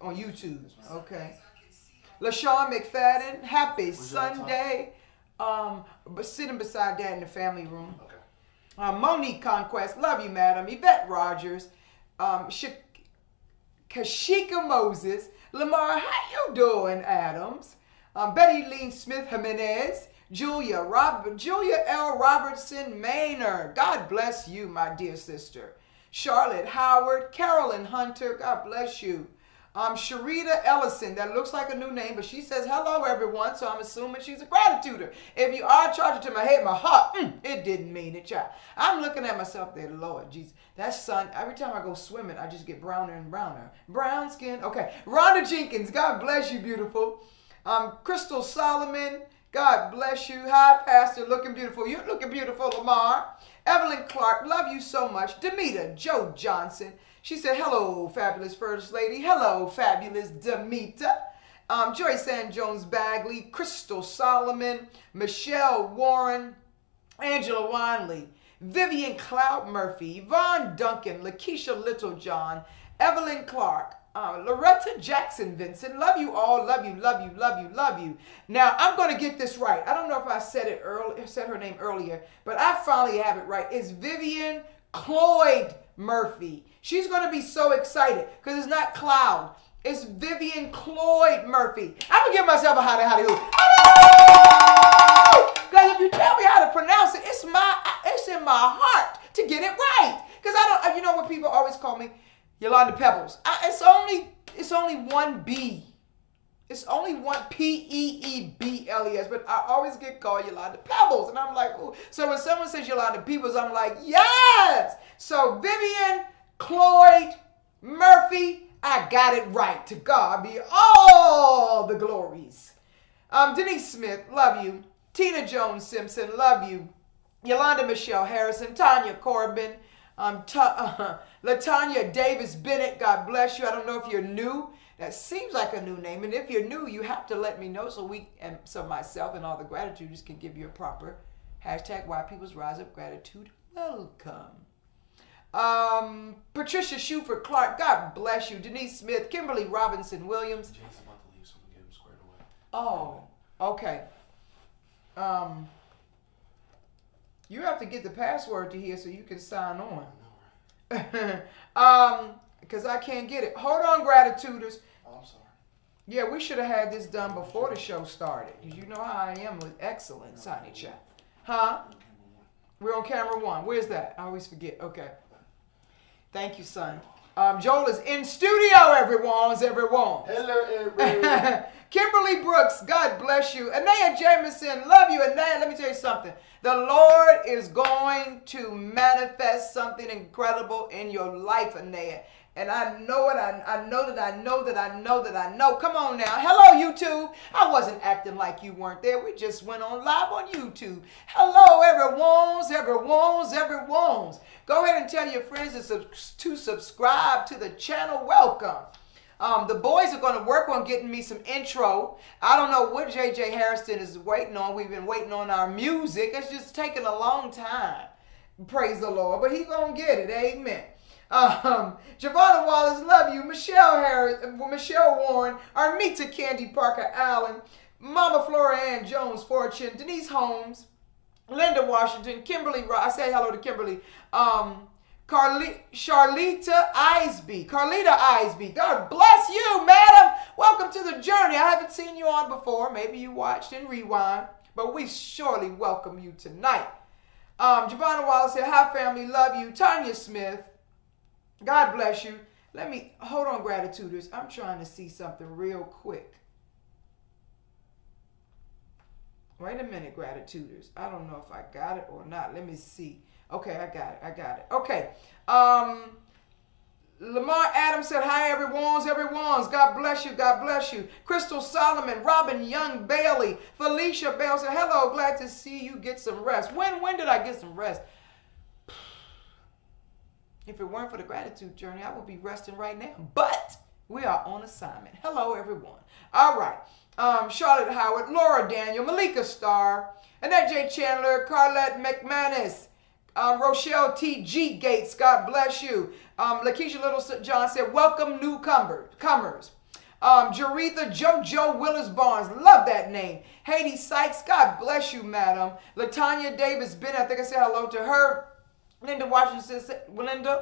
on YouTube. Okay. LaShawn McFadden, happy Sunday. But sitting beside Dad in the family room. Okay. Monique Conquest, love you, madam. Yvette Rogers, Kashika Moses, Lamar, how you doing, Adams? Betty Lee Smith Jimenez, Julia L. Robertson Maynard. God bless you, my dear sister. Charlotte Howard, Carolyn Hunter, God bless you. Sharita Ellison, that looks like a new name, but she says, hello, everyone, so I'm assuming she's a gratituder. If you are charging to my head, my heart, it didn't mean it, child. I'm looking at myself there, Lord Jesus. That sun, every time I go swimming, I just get browner and browner. Brown skin, okay. Rhonda Jenkins, God bless you, beautiful. Crystal Solomon, God bless you. Hi, Pastor, looking beautiful. You're looking beautiful, Lamar. Evelyn Clark, love you so much. Demita Joe Johnson. She said, hello, fabulous First Lady. Hello, fabulous Demita. Joyce Ann Jones Bagley, Crystal Solomon, Michelle Warren, Angela Winley, Vivian Cloud Murphy, Yvonne Duncan, Lakeisha Littlejohn, Evelyn Clark, Loretta Jackson Vincent. Love you all. Love you, love you, love you, love you. Now, I'm going to get this right. I don't know if I said her name earlier, but I finally have it right. It's Vivian Cloyd Murphy. She's going to be so excited because it's not Cloud. It's Vivian Cloyd Murphy. I'm going to give myself a howdy hoo. Because if you tell me how to pronounce it, it's in my heart to get it right. Because I don't, you know what people always call me? Yolanda Pebbles. It's only one B. It's only one Peebles, but I always get called Yolanda Pebbles. And I'm like, ooh. So when someone says Yolanda Pebbles, I'm like, yes. So Vivian Cloyd Murphy, I got it right. To God be all the glories. Denise Smith, love you. Tina Jones Simpson, love you. Yolanda Michelle Harrison, Tanya Corbin, Latanya Davis Bennett, God bless you. I don't know if you're new. That seems like a new name. And if you're new, you have to let me know so myself and all the gratitudes can give you a proper hashtag Why People's Rise Up Gratitude. Welcome. Patricia Shuford Clark, God bless you. Denise Smith, Kimberly Robinson Williams. Jake's about to leave, so we get him squared away. Oh, okay. You have to get the password to here so you can sign on. Because I can't get it. Hold on, gratituders. Oh, I'm sorry. Yeah, we should have had this done before the show started. Because you know how I am with excellence, honey chat. Huh? We're on camera one. Where's that? I always forget. Okay. Thank you, son. Joel is in studio, everyone. Hello, everyone. Kimberly Brooks, God bless you. Anaya Jameson, love you. Anaya, let me tell you something. The Lord is going to manifest something incredible in your life, Anaya. And I know it. I know. Come on now. Hello, YouTube. I wasn't acting like you weren't there. We just went on live on YouTube. Hello, everyone's. Go ahead and tell your friends to subscribe to the channel. Welcome. The boys are going to work on getting me some intro. I don't know what J.J. Harrison is waiting on. We've been waiting on our music. It's just taking a long time. Praise the Lord. But he's going to get it. Amen. Javonna Wallace, love you. Michelle Harris, Michelle Warren, Armita Candy Parker Allen, Mama Flora Ann Jones Fortune, Denise Holmes, Linda Washington, Kimberly, I say hello to Kimberly, Charlita Isby. God bless you, madam. Welcome to the journey. I haven't seen you on before. Maybe you watched and rewind, but we surely welcome you tonight. Javonna Wallace said, hi, family. Love you. Tanya Smith. God bless you. Hold on, gratituders. I'm trying to see something real quick. Wait a minute, gratituders. I don't know if I got it or not. Let me see. Okay, I got it. Okay. Lamar Adams said, hi, everyone's. God bless you. Crystal Solomon, Robin Young Bailey, Felicia Bell said, hello, glad to see you get some rest. When did I get some rest? If it weren't for the gratitude journey, I would be resting right now. But we are on assignment. Hello, everyone. All right. Charlotte Howard, Laura Daniel, Malika Starr, Annette J. Chandler, Carlette McManus, Rochelle T.G. Gates, God bless you. Lakeisha Little John said, welcome newcomers. Jaretha JoJo Willis Barnes, love that name. Haiti Sykes, God bless you, madam. Latanya Davis Bennett, I think I said hello to her. Linda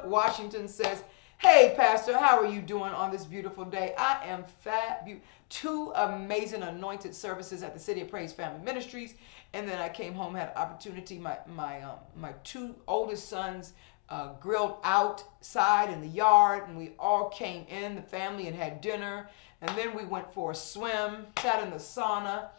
Washington says, hey, Pastor, how are you doing on this beautiful day? I am fabulous. 2 amazing anointed services at the City of Praise Family Ministries. And then I came home, had an opportunity. My 2 oldest sons grilled outside in the yard, and we all came in, the family, and had dinner. And then we went for a swim, sat in the sauna,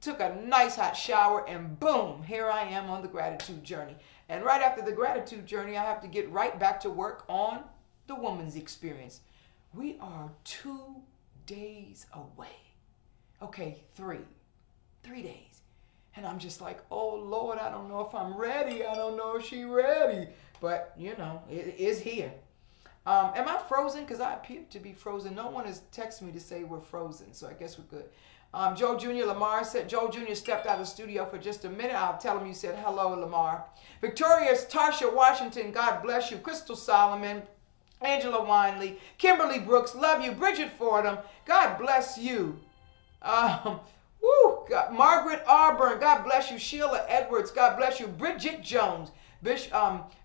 took a nice hot shower, and boom, here I am on the gratitude journey. And right after the gratitude journey, I have to get right back to work on the woman's experience. We are 2 days away. Okay, 3 days. And I'm just like, oh, Lord, I don't know if I'm ready. I don't know if she's ready. But, you know, it is here. Am I frozen? Because I appear to be frozen. No one has texted me to say we're frozen, so I guess we're good. Joe Jr. Lamar said, Joe Jr. stepped out of the studio for just a minute. I'll tell him you said hello, Lamar. Victorious Tarsha Washington, God bless you. Crystal Solomon, Angela Winley, Kimberly Brooks, love you. Bridget Fordham, God bless you. Margaret Arburn, God bless you. Sheila Edwards, God bless you. Bridget Jones,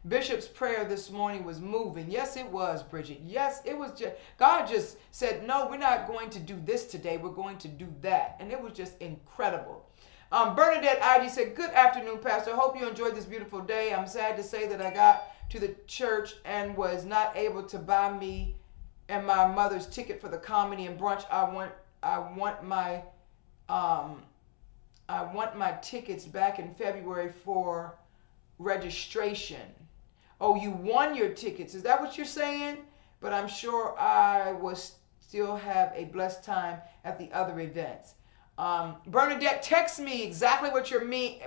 Bishop's prayer this morning was moving. Yes, it was, Bridget. Yes, it was. God just said, no, we're not going to do this today. We're going to do that. And it was just incredible. Bernadette ID said, good afternoon, Pastor. Hope you enjoyed this beautiful day. I'm sad to say that I got to the church and was not able to buy me and my mother's ticket for the comedy and brunch. I want my tickets back in February for registration. Oh, you won your tickets. Is that what you're saying? But I'm sure I will still have a blessed time at the other events. Bernadette, text me exactly what you mean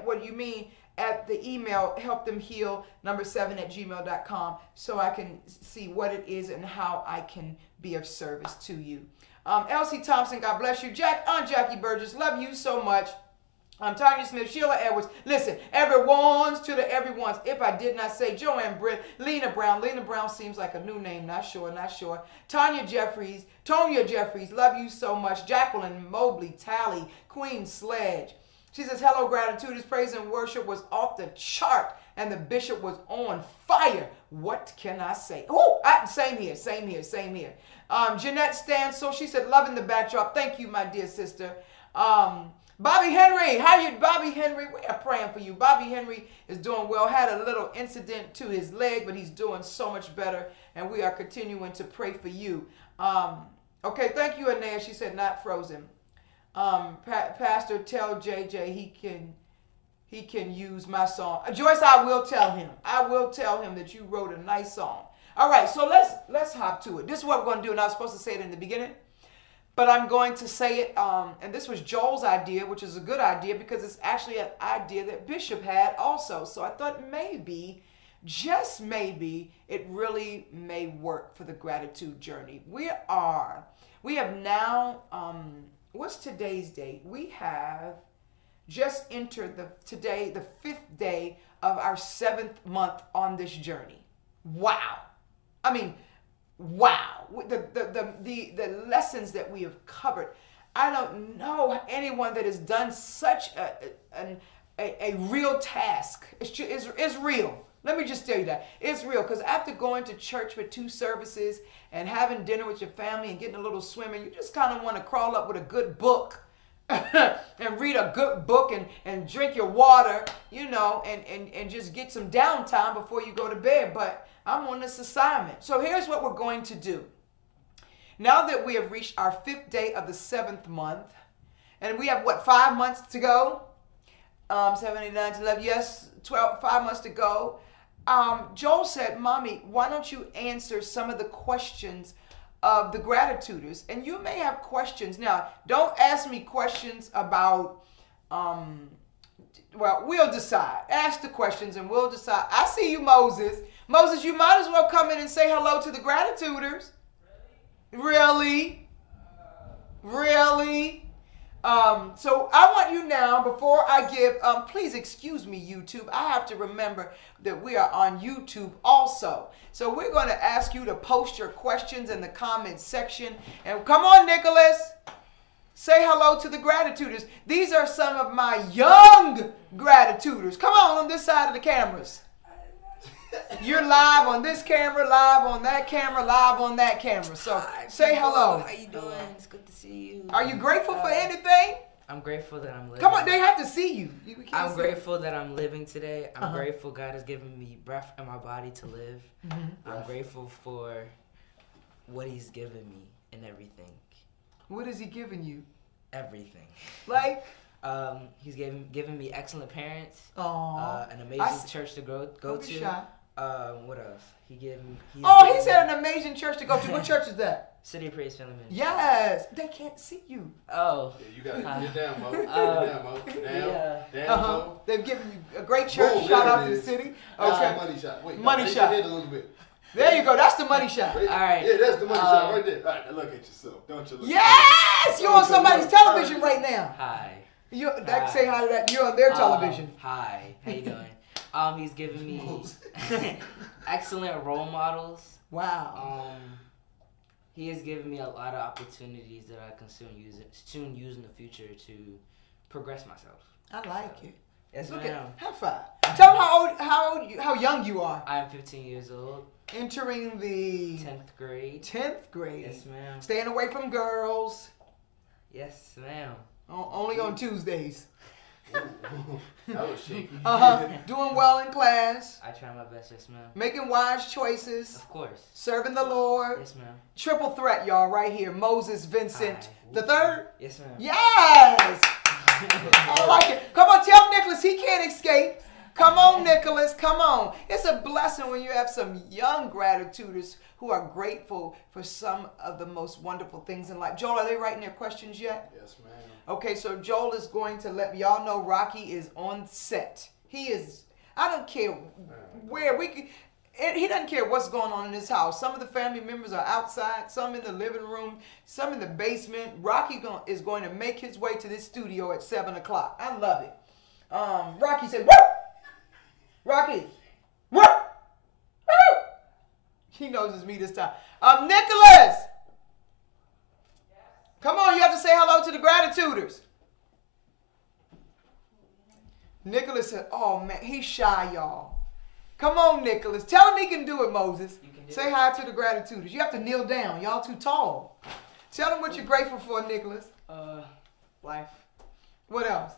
at the email helpthemheal7@gmail.com so I can see what it is and how I can be of service to you. Elsie Thompson, God bless you. Aunt Jackie Burgess, love you so much. Tanya Smith, Sheila Edwards. Listen, everyone's to the everyone's. If I did not say Joanne Britt, Lena Brown. Lena Brown seems like a new name. Not sure. Tonya Jeffries, love you so much. Jacqueline Mobley, Tally, Queen Sledge. She says, hello, gratitude. His praise and worship was off the chart, and the bishop was on fire. What can I say? Oh, same here. Jeanette Stansel, she said, loving the backdrop. Thank you, my dear sister. Bobby Henry, Bobby Henry, we are praying for you. Bobby Henry is doing well. Had a little incident to his leg, but he's doing so much better, and we are continuing to pray for you. Okay, thank you, Anaya. She said not frozen. Pastor, tell JJ he can use my song. Joyce, I will tell him. That you wrote a nice song. All right, so let's hop to it. This is what we're going to do, and I was supposed to say it in the beginning. But I'm going to say it, and this was Joel's idea, which is a good idea because it's actually an idea that Bishop had also. So I thought maybe, just maybe, it really may work for the gratitude journey. We have now, what's today's date? We have just entered the 5th day of our 7th month on this journey. Wow. I mean, wow. The lessons that we have covered. I don't know anyone that has done such a real task. It's real. Let me just tell you that. It's real, because after going to church for 2 services and having dinner with your family and getting a little swimming, you just kind of want to crawl up with a good book and read a good book and drink your water, and just get some downtime before you go to bed. But I'm on this assignment. So here's what we're going to do. Now that we have reached our 5th day of the 7th month, and we have 5 months to go? 7, 8, 9, 10, 11, yes, 5 months to go. Joel said, Mommy, why don't you answer some of the questions of the gratituders? And you may have questions. Now, don't ask me questions about, we'll decide. Ask the questions and we'll decide. I see you, Moses. Moses, you might as well come in and say hello to the gratituders. Really? So I want you now, before I give, please excuse me, YouTube. I have to remember that we are on YouTube also. So we're going to ask you to post your questions in the comments section. And come on, Nicholas. Say hello to the gratituders. These are some of my young gratituders. Come on this side of the cameras. You're live on this camera, live on that camera, live on that camera. So say hello. How you doing? It's good to see you. Are you grateful for anything? I'm grateful that I'm living. Come on, they have to see you. I'm grateful that I'm living today. I'm grateful God has given me breath in my body to live. Mm-hmm. I'm grateful for what He's given me and everything. What has He given you? Everything. Like? He's given me excellent parents. An amazing church to go to. Shy. What else? He said an amazing church to go to. What church is that? City of Praise Family Ministry. Yes. They can't see you. Oh. Yeah, you got to get down, Mo. Get down, Mo. Down, Mo. They've given you a great church. Boom, shout out to the city. Okay. Money shot. Wait, money shot. Your head a little bit. There you go. That's the money shot. All right. Yeah, that's the money shot right there. All right, now look at yourself. Don't you look. Yes! You're on somebody's television right now. Hi. Say hi to that. You're on their television. Hi. How you doing? He's given me excellent role models. Wow. He has given me a lot of opportunities that I can soon use in the future to progress myself. I like it. Yes, Look ma'am. High five. Tell them how young you are. I am 15 years old. Entering the 10th grade. 10th grade. Yes, ma'am. Staying away from girls. Yes, ma'am. Only on Tuesdays. That was shaky. Doing well in class. I try my best, yes, ma'am. Making wise choices. Of course. Serving the Lord. Yes, ma'am. Triple threat, y'all, right here. Moses Vincent the third. Yes, ma'am. Yes. I like it. Come on, tell Nicholas he can't escape. Come on, Nicholas. Come on. It's a blessing when you have some young gratituders who are grateful for some of the most wonderful things in life. Joel, are they writing their questions yet? Yes, ma'am. Okay, so Joel is going to let y'all know Rocky is on set. He is, I don't care where we can, he doesn't care what's going on in his house. Some of the family members are outside, some in the living room, some in the basement. Rocky is going to make his way to this studio at 7 o'clock. I love it. Rocky said, "Woo! Rocky, woo! Woo!" He knows it's me this time. Nicholas! Come on, you have to say hello to the gratituders. Nicholas said, oh man, he's shy, y'all. Come on, Nicholas. Tell him he can do it, Moses. Say hi to the gratituders. You have to kneel down. Y'all too tall. Tell them what you're grateful for, Nicholas. Life. What else?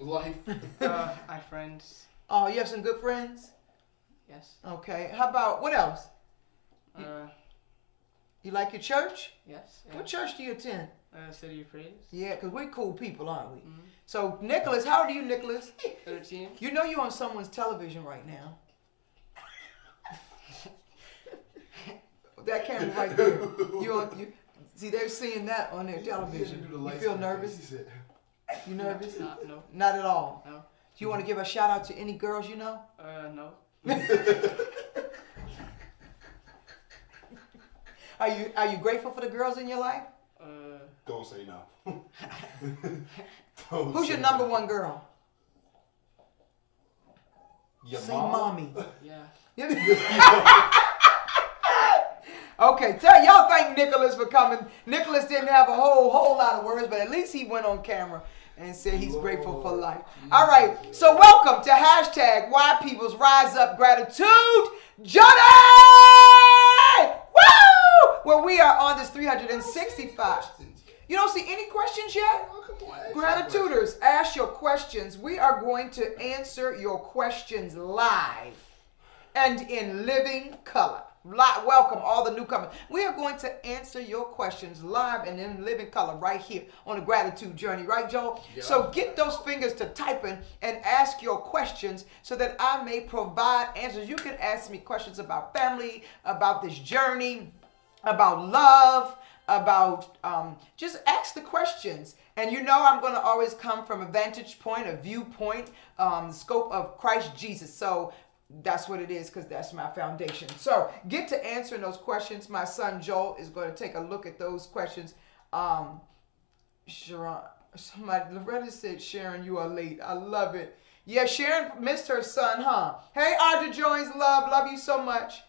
Life. My friends. Oh, you have some good friends? Yes. Okay. How about, what else? You like your church? Yes. Yeah. What church do you attend? City of Praise. Yeah, because we're cool people, aren't we? Mm-hmm. So, Nicholas, how old are you, Nicholas? 13. You know you're on someone's television right now. That camera right there. See, they're seeing that on their television. You feel nervous? You nervous? No. Not at all? No. Do you want to give a shout out to any girls you know? No. Are you grateful for the girls in your life? Don't say no. Who's your number one girl? Your Say mom? mommy. Yeah. Okay, tell y'all thank Nicholas for coming. Nicholas didn't have a whole lot of words, but at least he went on camera and said he's grateful for life. All right, so welcome to hashtag Why People's Rise Up Gratitude Journey! Woo! Where we are on this 365. You don't see any questions yet? Gratituders, ask your questions. We are going to answer your questions live and in living color. Welcome all the newcomers. We are going to answer your questions live and in living color right here on the gratitude journey, right, Joel? Yeah. So get those fingers to typing and ask your questions so that I may provide answers. You can ask me questions about family, about this journey, about love, about just ask the questions. And you know I'm going to always come from a vantage point, a viewpoint, scope of Christ Jesus. So that's what it is, because that's my foundation. So get to answering those questions. My son Joel is going to take a look at those questions. Sharon, Somebody, Loretta said, Sharon, you are late. I love it. Yeah, Sharon missed her son, huh? Hey, Audra Jones, love you so much.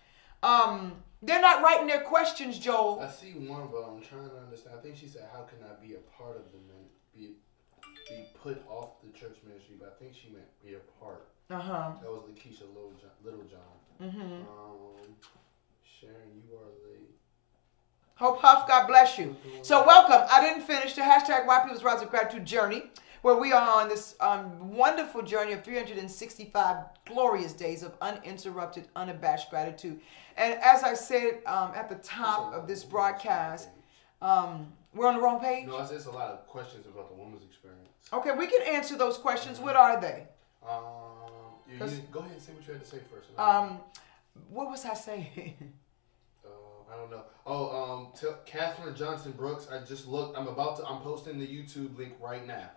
They're not writing their questions, Joel. I see one, but I'm trying to understand. I think she said, how can I be a part of the be put off the church ministry? But I think she meant be a part. Uh-huh. That was Lakeisha Littlejohn. Mm-hmm. Sharon, you are late. Hope Huff, God bless you. So welcome. I didn't finish the hashtag White People's Rise of Gratitude journey, where we are on this wonderful journey of 365 glorious days of uninterrupted, unabashed gratitude. And as I said at the top of this broadcast, we're on the wrong page? No, it's a lot of questions about the woman's experience. Okay, we can answer those questions. What are they? Go ahead and say what you had to say first. What was I saying? I don't know. Catherine Johnson Brooks. I just looked. I'm posting the YouTube link right now.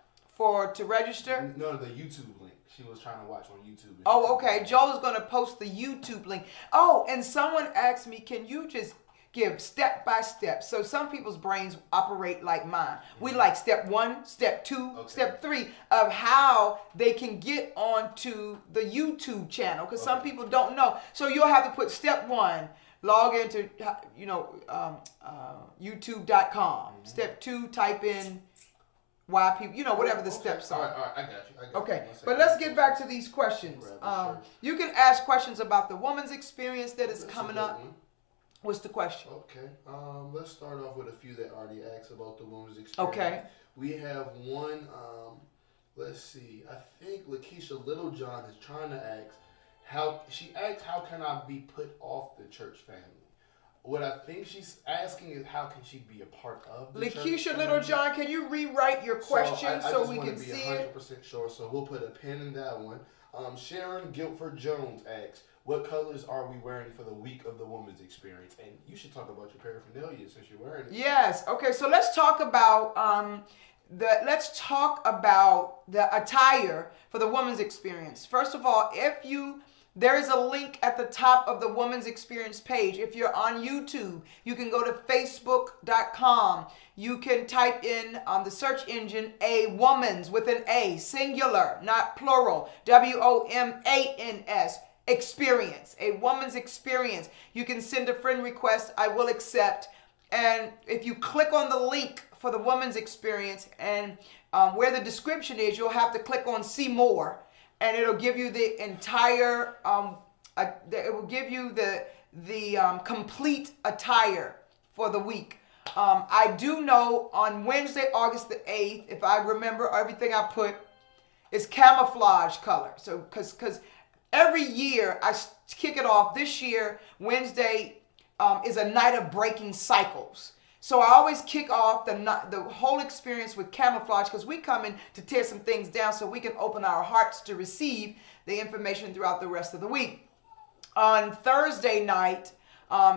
To register? No, the YouTube link. She was trying to watch on YouTube. Oh, okay. Joel is going to post the YouTube link. Oh, and someone asked me, can you just give step by step? So some people's brains operate like mine. We like step 1, step 2, step 3 of how they can get onto the YouTube channel, because some people don't know. So you'll have to put step 1, log into youtube.com. Step 2, type in why people, whatever the steps are. All right, I got you. Okay, but let's get back to these questions. You can ask questions about the woman's experience that is coming up. What's the question? Okay, let's start off with a few that already asked about the woman's experience. Okay. We have one, let's see, I think Lakeisha Littlejohn is trying to ask, how can I be put off the church family? What I think she's asking is, how can she be a part of the church Lakeisha family? Littlejohn, can you rewrite your question so we can see it? I just want to be 100% sure, so we'll put a pin in that one. Sharon Guilford Jones asks, what colors are we wearing for the week of the woman's experience? And you should talk about your paraphernalia since you're wearing it. Yes. Okay, so let's talk about the attire for the woman's experience. First of all, there is a link at the top of the Woman's Experience page. If you're on YouTube, you can go to facebook.com. You can type in the search engine a woman's with an A, singular, not plural, WOMANS, experience, a woman's experience. You can send a friend request. I will accept. And if you click on the link for the woman's experience and where the description is, you'll have to click on see more. And it'll give you the entire, it will give you the complete attire for the week. I do know on Wednesday, August the 8th, if I remember everything I put, is camouflage color. So, because every year I kick it off. This year, Wednesday is a night of breaking cycles. So I always kick off the whole experience with camouflage, because we come in to tear some things down so we can open our hearts to receive the information throughout the rest of the week. On Thursday night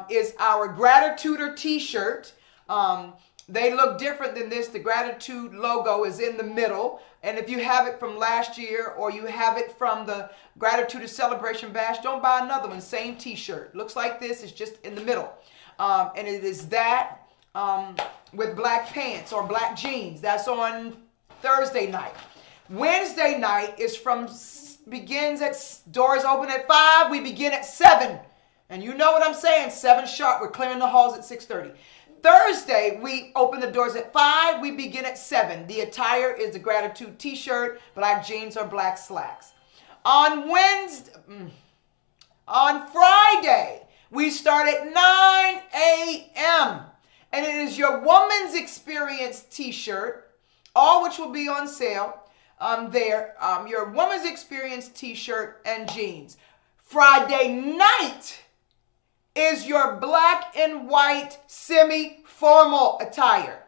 is our Gratituder t-shirt. They look different than this. The Gratitude logo is in the middle. And if you have it from last year or you have it from the Gratitude Celebration Bash, don't buy another one. Same t-shirt. Looks like this. It's just in the middle. And it is that. With black pants or black jeans. That's on Thursday night. Wednesday night begins at, doors open at 5. We begin at 7. And you know what I'm saying, 7 sharp. We're clearing the halls at 6:30. Thursday, we open the doors at 5. We begin at 7. The attire is the Gratitude t-shirt, black jeans or black slacks. On Friday, we start at 9 a.m. And it is your Woman's Experience t-shirt, all which will be on sale there. Your Woman's Experience t-shirt and jeans. Friday night is your black and white semi-formal attire.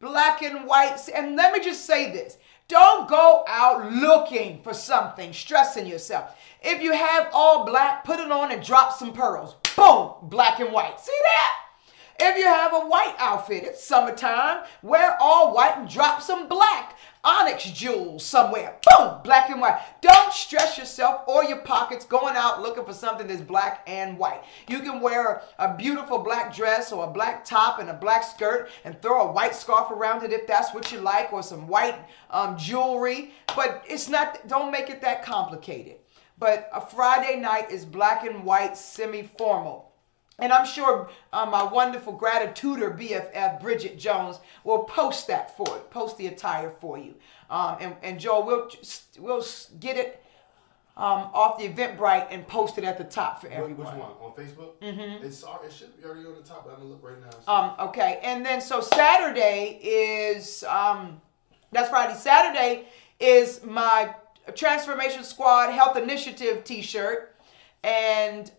Black and white. And let me just say this. Don't go out looking for something, stressing yourself. If you have all black, put it on and drop some pearls. Boom, black and white. See that? If you have a white outfit, it's summertime, wear all white and drop some black onyx jewels somewhere. Boom, black and white. Don't stress yourself or your pockets going out looking for something that's black and white. You can wear a beautiful black dress or a black top and a black skirt and throw a white scarf around it if that's what you like, or some white jewelry. But it's not, don't make it that complicated. But a Friday night is black and white, semi-formal. And I'm sure my wonderful gratituder BFF, Bridget Jones, will post that for it, post the attire for you. And Joel, we'll get it off the Eventbrite and post it at the top for everyone. Which one? On Facebook? Mm-hmm. It should be already on the top, but I'm going to look right now. Okay. And then so Saturday is, that's Friday. Saturday is my Transformation Squad Health Initiative t-shirt and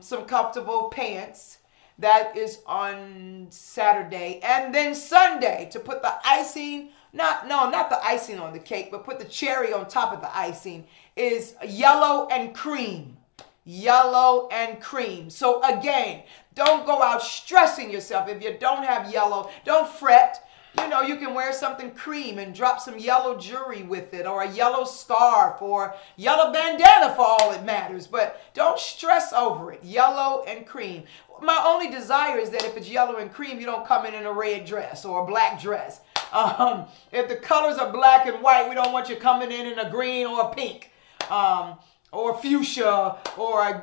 some comfortable pants. That is on Saturday. And then Sunday, to put the icing, not the icing on the cake, but put the cherry on top of the icing, is yellow and cream. Yellow and cream. So again, don't go out stressing yourself. If you don't have yellow, don't fret. You know, you can wear something cream and drop some yellow jewelry with it, or a yellow scarf, or yellow bandana for all it matters. But don't stress over it. Yellow and cream. My only desire is that if it's yellow and cream, you don't come in a red dress or a black dress. If the colors are black and white, we don't want you coming in a green or a pink, or fuchsia, or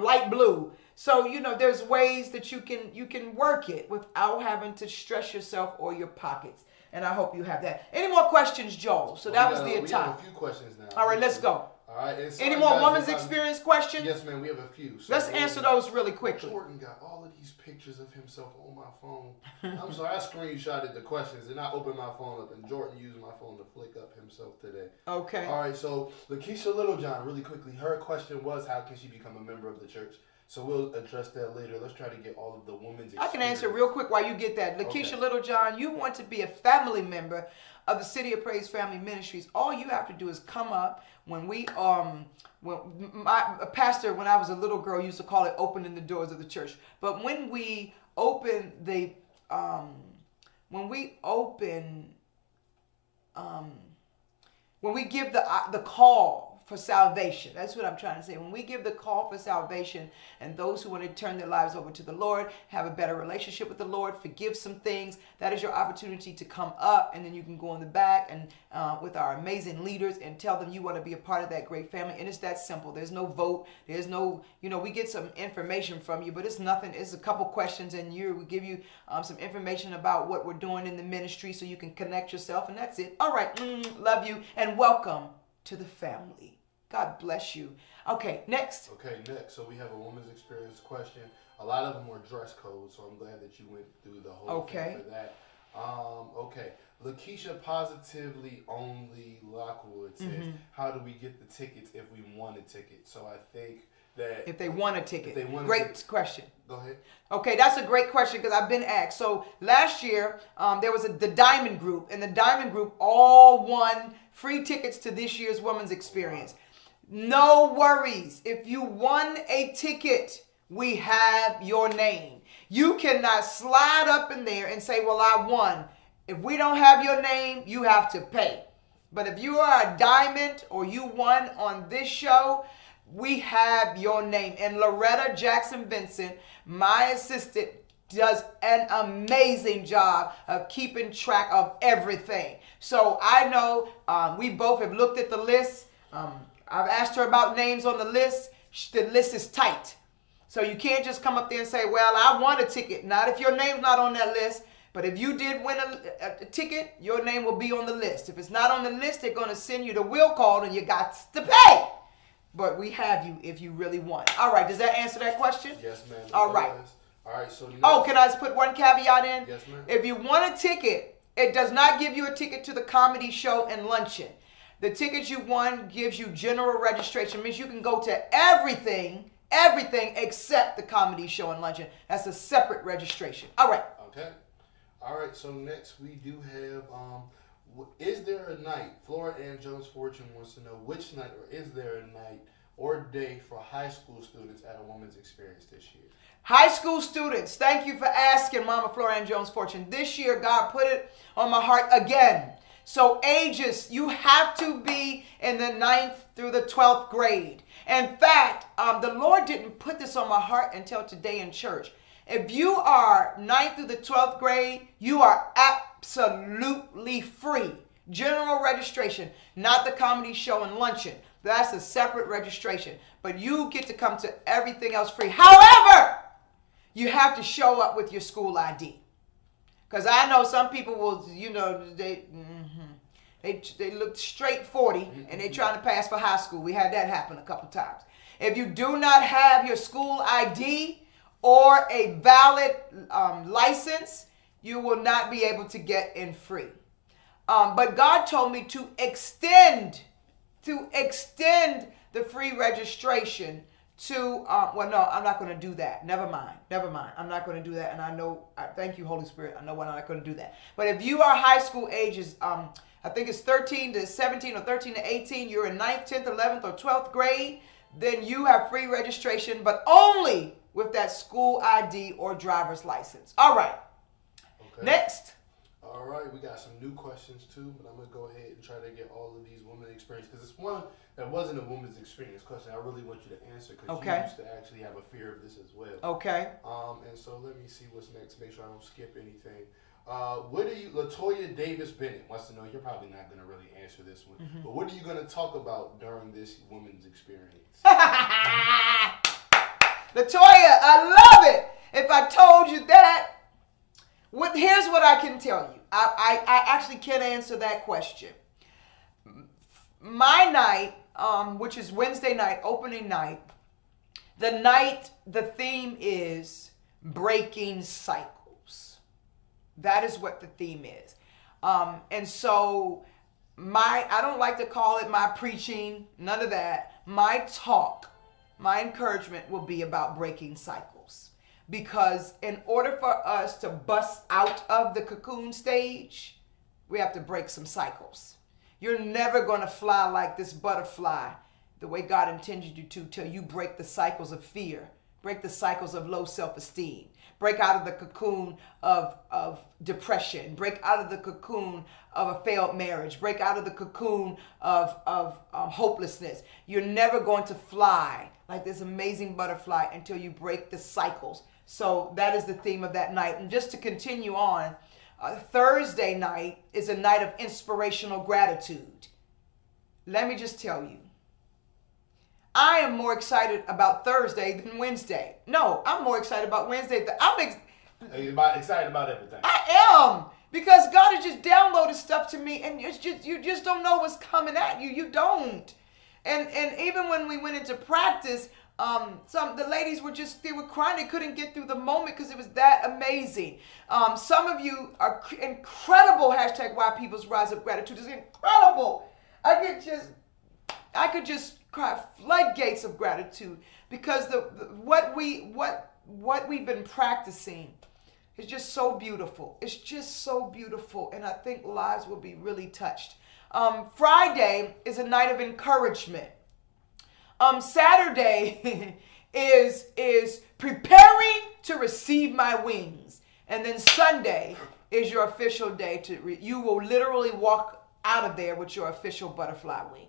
light blue. So, there's ways that you can work it without having to stress yourself or your pockets. And I hope you have that. Any more questions, Joel? So that was the We time. have a few questions now. All right, let's go. All right. Any more women's experience questions? Yes, ma'am. We have a few. So Let's answer those really quickly. Jordan got all of these pictures of himself on my phone. I'm sorry, I screenshotted the questions and I opened my phone up, and Jordan used my phone to flick up himself today. Okay. All right. So Lakeisha Littlejohn, really quickly, her question was, how can she become a member of the church? So we'll address that later. Let's try to get all of the women's experience. I can answer real quick while you get that. Lakeisha Littlejohn, you want to be a family member of the City of Praise Family Ministries. All you have to do is come up. When my pastor, when I was a little girl, used to call it opening the doors of the church. But when we open when we give the call for salvation. That's what I'm trying to say. When we give the call for salvation, and those who want to turn their lives over to the Lord, have a better relationship with the Lord, forgive some things, that is your opportunity to come up, and then you can go in the back and with our amazing leaders and tell them you want to be a part of that great family. And it's that simple. There's no vote. There's no, we get some information from you, but it's nothing. It's a couple questions, and we give you some information about what we're doing in the ministry so you can connect yourself, and that's it. All right. Love you, and welcome to the family. God bless you. Okay, next. Okay, next. So we have a woman's experience question. A lot of them were dress codes, so I'm glad that you went through the whole thing for that. Okay. Lakeisha Positively Only Lockwood says, how do we get the tickets if we want a ticket? So I think that... If they want a ticket. Great question. Go ahead. Okay, that's a great question because I've been asked. So last year, there was the Diamond Group, and the Diamond Group all won free tickets to this year's Women's Experience. No worries. If you won a ticket, we have your name. You cannot slide up in there and say, well, I won. If we don't have your name, you have to pay. But if you are a diamond or you won on this show, we have your name. And Loretta Jackson Vincent, my assistant, does an amazing job of keeping track of everything. So I know we both have looked at the list. I've asked her about names on the list. The list is tight. So you can't just come up there and say, well, I want a ticket. Not if your name's not on that list. But if you did win a ticket, your name will be on the list. If it's not on the list, they're going to send you the will call and you got to pay. But we have you if you really want. All right. Does that answer that question? Yes, ma'am. All right. All right. So next. Can I just put one caveat in? Yes, ma'am. If you want a ticket, it does not give you a ticket to the comedy show and luncheon. The ticket you won gives you general registration. It means you can go to everything except the comedy show and luncheon. That's a separate registration. All right. Okay. All right. So next we do have, is there a night? Flora Ann Jones Fortune wants to know which night, or is there a night or day for high school students at a Women's Experience this year? High school students, thank you for asking, Mama Florian Jones Fortune. This year, God put it on my heart again. So ages, you have to be in the 9th through the 12th grade. In fact, the Lord didn't put this on my heart until today in church. If you are 9th through the 12th grade, you are absolutely free. General registration, not the comedy show and luncheon. That's a separate registration. But you get to come to everything else free. However, you have to show up with your school ID. Because I know some people will, they look straight 40 and they're trying to pass for high school. We had that happen a couple times. If you do not have your school ID or a valid license, you will not be able to get in free. But God told me to extend the free registration to, well, no, I'm not going to do that. Never mind. I'm not going to do that. And I know, thank you, Holy Spirit. I know we're not going to do that. But if you are high school ages, I think it's 13 to 17 or 13 to 18, you're in 9th, 10th, 11th, or 12th grade, then you have free registration, but only with that school ID or driver's license. All right. Okay. Next. All right, we got some new questions too, but I'm going to go ahead and try to get all of these women experience, because it's one that wasn't a woman's experience question I really want you to answer, because you used to actually have a fear of this as well. Okay. And so let me see what's next, make sure I don't skip anything. Latoya Davis Bennett wants to know, you're probably not going to really answer this one, but what are you going to talk about during this women's experience? Latoya, I love it. If I told you that, here's what I can tell you. I actually can answer that question. My night, which is Wednesday night, opening night, the theme is breaking cycles. That is what the theme is. And so I don't like to call it my preaching, none of that. My talk, my encouragement will be about breaking cycles. Because in order for us to bust out of the cocoon stage, we have to break some cycles. You're never going to fly like this butterfly the way God intended you to till you break the cycles of fear, break the cycles of low self-esteem, break out of the cocoon of depression, break out of the cocoon of a failed marriage, break out of the cocoon of hopelessness. You're never going to fly like this amazing butterfly until you break the cycles. So that is the theme of that night. And just to continue on, Thursday night is a night of inspirational gratitude. Let me just tell you, I am more excited about Thursday than Wednesday. No, I'm more excited about Wednesday. Excited about everything. I am, because God has just downloaded stuff to me, and you just don't know what's coming at you. You don't. And even when we went into practice, the ladies they were crying. They couldn't get through the moment because it was that amazing. Some of you are incredible. # Why People's Rise Up Gratitude is incredible. I could just cry floodgates of gratitude, because what we've been practicing is just so beautiful. It's just so beautiful, and I think lives will be really touched. Friday is a night of encouragement. Saturday is preparing to receive my wings. And then Sunday is your official day you will literally walk out of there with your official butterfly wings.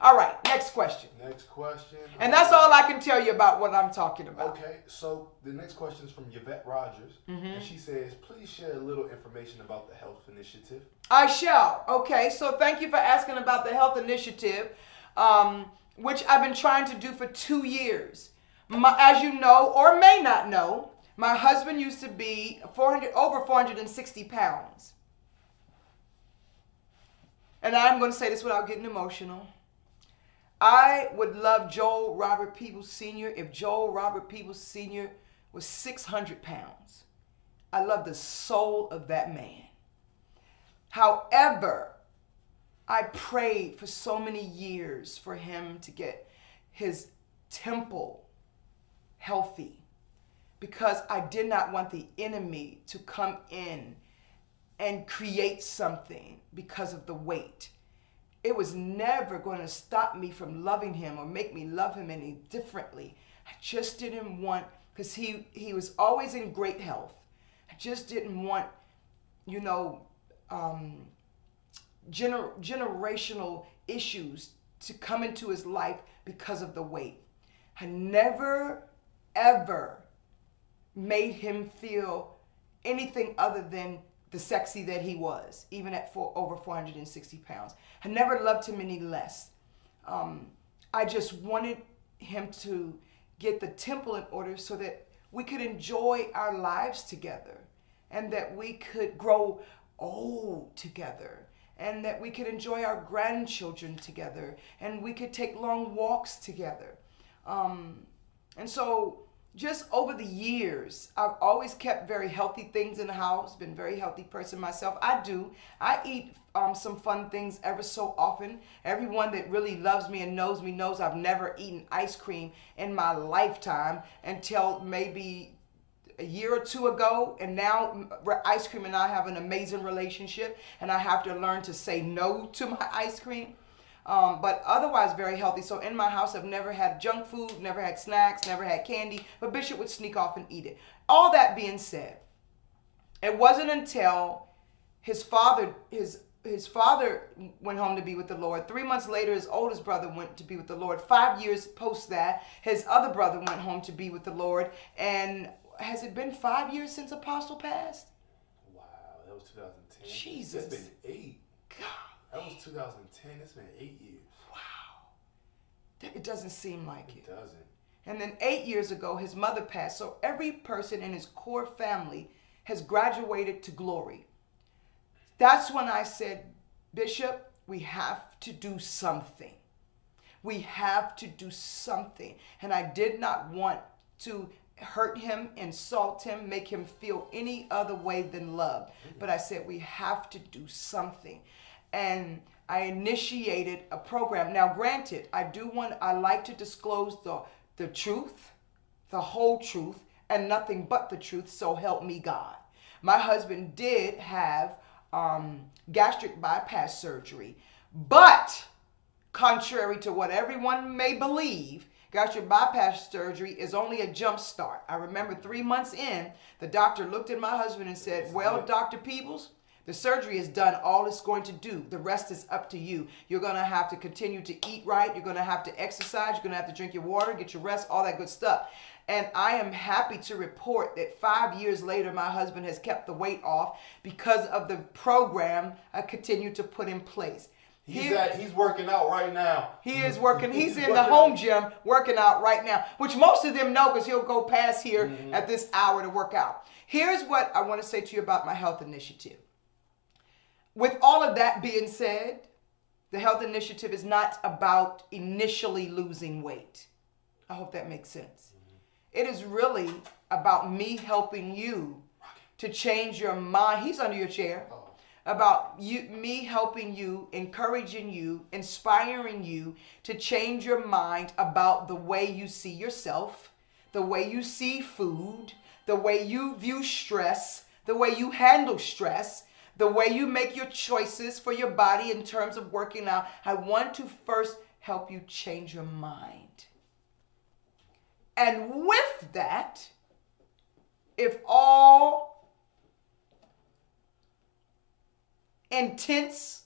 All right, next question. Next question. And that's all I can tell you about what I'm talking about. Okay, so the next question is from Yvette Rogers. And she says, please share a little information about the health initiative. I shall. Okay, so thank you for asking about the health initiative, which I've been trying to do for 2 years. As you know, or may not know, my husband used to be over 460 pounds. And I'm going to say this without getting emotional. I would love Joel Robert Peebles Sr. if Joel Robert Peebles Sr. was 600 pounds. I love the soul of that man. However, I prayed for so many years for him to get his temple healthy, because I did not want the enemy to come in and create something because of the weight. It was never going to stop me from loving him or make me love him any differently. I just didn't want because he was always in great health. I just didn't want, you know, generational issues to come into his life because of the weight. I never, ever made him feel anything other than the sexy that he was, even at over 460 pounds. I never loved him any less. I just wanted him to get the temple in order so that we could enjoy our lives together, and that we could grow old together, and that we could enjoy our grandchildren together, and we could take long walks together. And so just over the years, I've always kept very healthy things in the house, been a very healthy person myself. I eat some fun things ever so often. Everyone that really loves me and knows me knows I've never eaten ice cream in my lifetime until maybe a year or two ago, and now ice cream and I have an amazing relationship, and I have to learn to say no to my ice cream. But otherwise very healthy. So in my house, I've never had junk food, never had snacks, never had candy, but Bishop would sneak off and eat it. All that being said, it wasn't until his father went home to be with the Lord. 3 months later, his oldest brother went to be with the Lord. 5 years post that, his other brother went home to be with the Lord. And has it been 5 years since Apostle passed? Wow, that was 2010. Jesus. It's been 8. God. That was 2010. It's been 8 years. Wow. It doesn't seem like it. It doesn't. And then 8 years ago, his mother passed. So every person in his core family has graduated to glory. That's when I said, Bishop, we have to do something. We have to do something. And I did not want to hurt him, insult him, make him feel any other way than love. But I said, we have to do something. And I initiated a program. Now, granted, I like to disclose the truth, the whole truth, and nothing but the truth, so help me God. My husband did have gastric bypass surgery, but contrary to what everyone may believe, gastric bypass surgery is only a jump start. I remember 3 months in, the doctor looked at my husband and said, well, Dr. Peebles, the surgery is done. All it's going to do. The rest is up to you. You're going to have to continue to eat right. You're going to have to exercise. You're going to have to drink your water, get your rest, all that good stuff. And I am happy to report that 5 years later, my husband has kept the weight off because of the program I continue to put in place. He's working out right now. He is working. He's in the home gym working out right now, which most of them know because he'll go past here at this hour to work out. Here's what I want to say to you about my health initiative. With all of that being said, the health initiative is not about initially losing weight. I hope that makes sense. It is really about me helping you to change your mind. He's under your chair. About me helping you, encouraging you, inspiring you to change your mind about the way you see yourself, the way you see food, the way you view stress, the way you handle stress, the way you make your choices for your body in terms of working out. I want to first help you change your mind. And with that, if all intents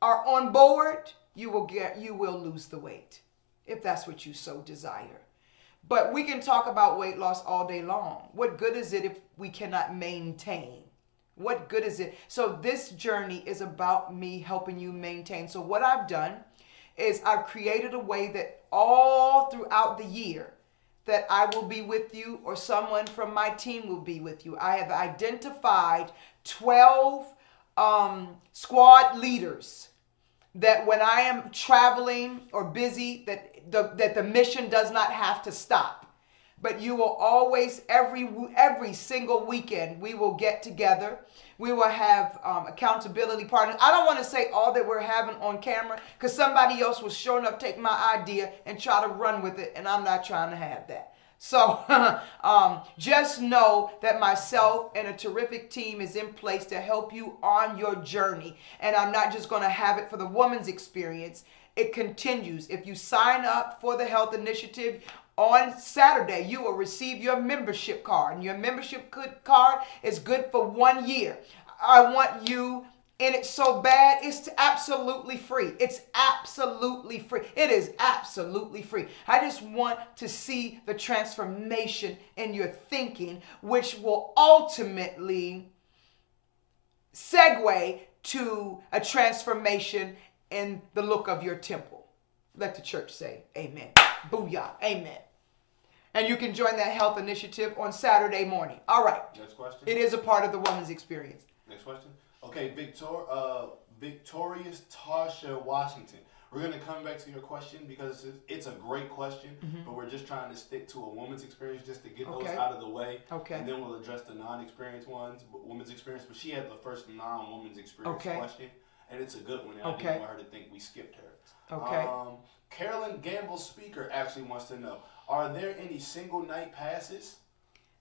are on board, you will lose the weight, if that's what you so desire. But we can talk about weight loss all day long. What good is it if we cannot maintain? What good is it? So this journey is about me helping you maintain. So what I've done is I've created a way that all throughout the year that I will be with you or someone from my team will be with you. I have identified 12 squad leaders that when I am traveling or busy, that the mission does not have to stop. But you will always, every single weekend, we will get together. We will have accountability partners. I don't want to say all that we're having on camera because somebody else will sure enough take my idea and try to run with it, and I'm not trying to have that. So just know that myself and a terrific team is in place to help you on your journey. And I'm not just going to have it for the woman's experience. It continues. If you sign up for the health initiative, On Saturday, you will receive your membership card. And your membership card is good for 1 year. I want you in it so bad. It's absolutely free. It's absolutely free. It is absolutely free. I just want to see the transformation in your thinking, which will ultimately segue to a transformation in the look of your temple. Let the church say amen. Booyah. Amen. And you can join that health initiative on Saturday morning. All right. Next question. It is a part of the woman's experience. Next question. Okay, Victorious Tasha Washington. We're going to come back to your question because it's a great question, but we're just trying to stick to a woman's experience just to get those out of the way. Okay. And then we'll address the non-experienced ones, but women's experience. But she had the first non-woman's experience question, and it's a good one. And I didn't want her to think we skipped her. Okay. Carolyn Gamble Speaker actually wants to know, are there any single night passes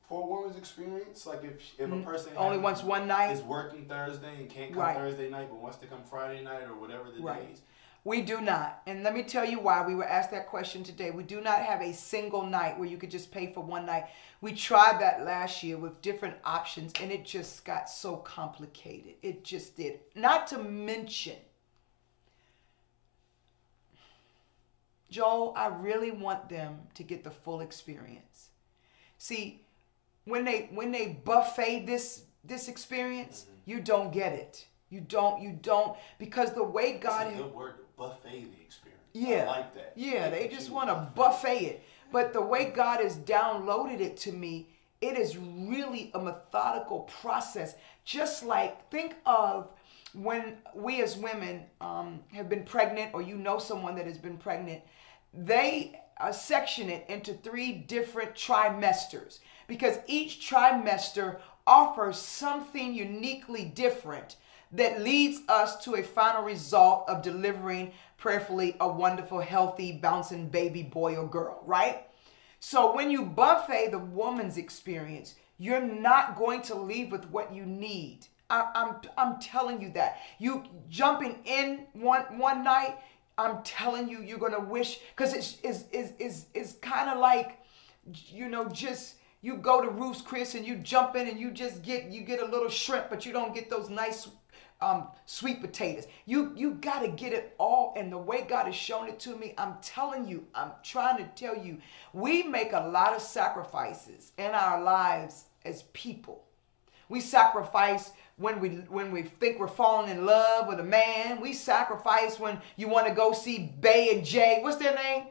for a woman's experience? Like if a person only wants one night is working Thursday and can't come Thursday night but wants to come Friday night or whatever the days. We do not. And let me tell you why. We were asked that question today. We do not have a single night where you could just pay for one night. We tried that last year with different options and it just got so complicated. It just did. Not to mention, Joel, I really want them to get the full experience. See, when they buffet this experience, you don't get it. You don't, because the way God That's a good word, buffet the experience. Yeah. I like that. Yeah, they just want to buffet it. But the way God has downloaded it to me, it is really a methodical process. Just like, think of when we as women have been pregnant, or you know someone that has been pregnant, they section it into 3 different trimesters because each trimester offers something uniquely different that leads us to a final result of delivering prayerfully a wonderful, healthy, bouncing baby boy or girl, right? So when you buffet the woman's experience, you're not going to leave with what you need. I'm telling you that. You jumping in one night, I'm telling you, you're gonna wish, because it's kind of like, you know, just you go to Ruth's Chris and you jump in and you get a little shrimp, but you don't get those nice sweet potatoes. You got to get it all. And the way God has shown it to me, I'm telling you, I'm trying to tell you, we make a lot of sacrifices in our lives as people. We sacrifice when we think we're falling in love with a man. We sacrifice when you want to go see Bay and Jay. What's their name?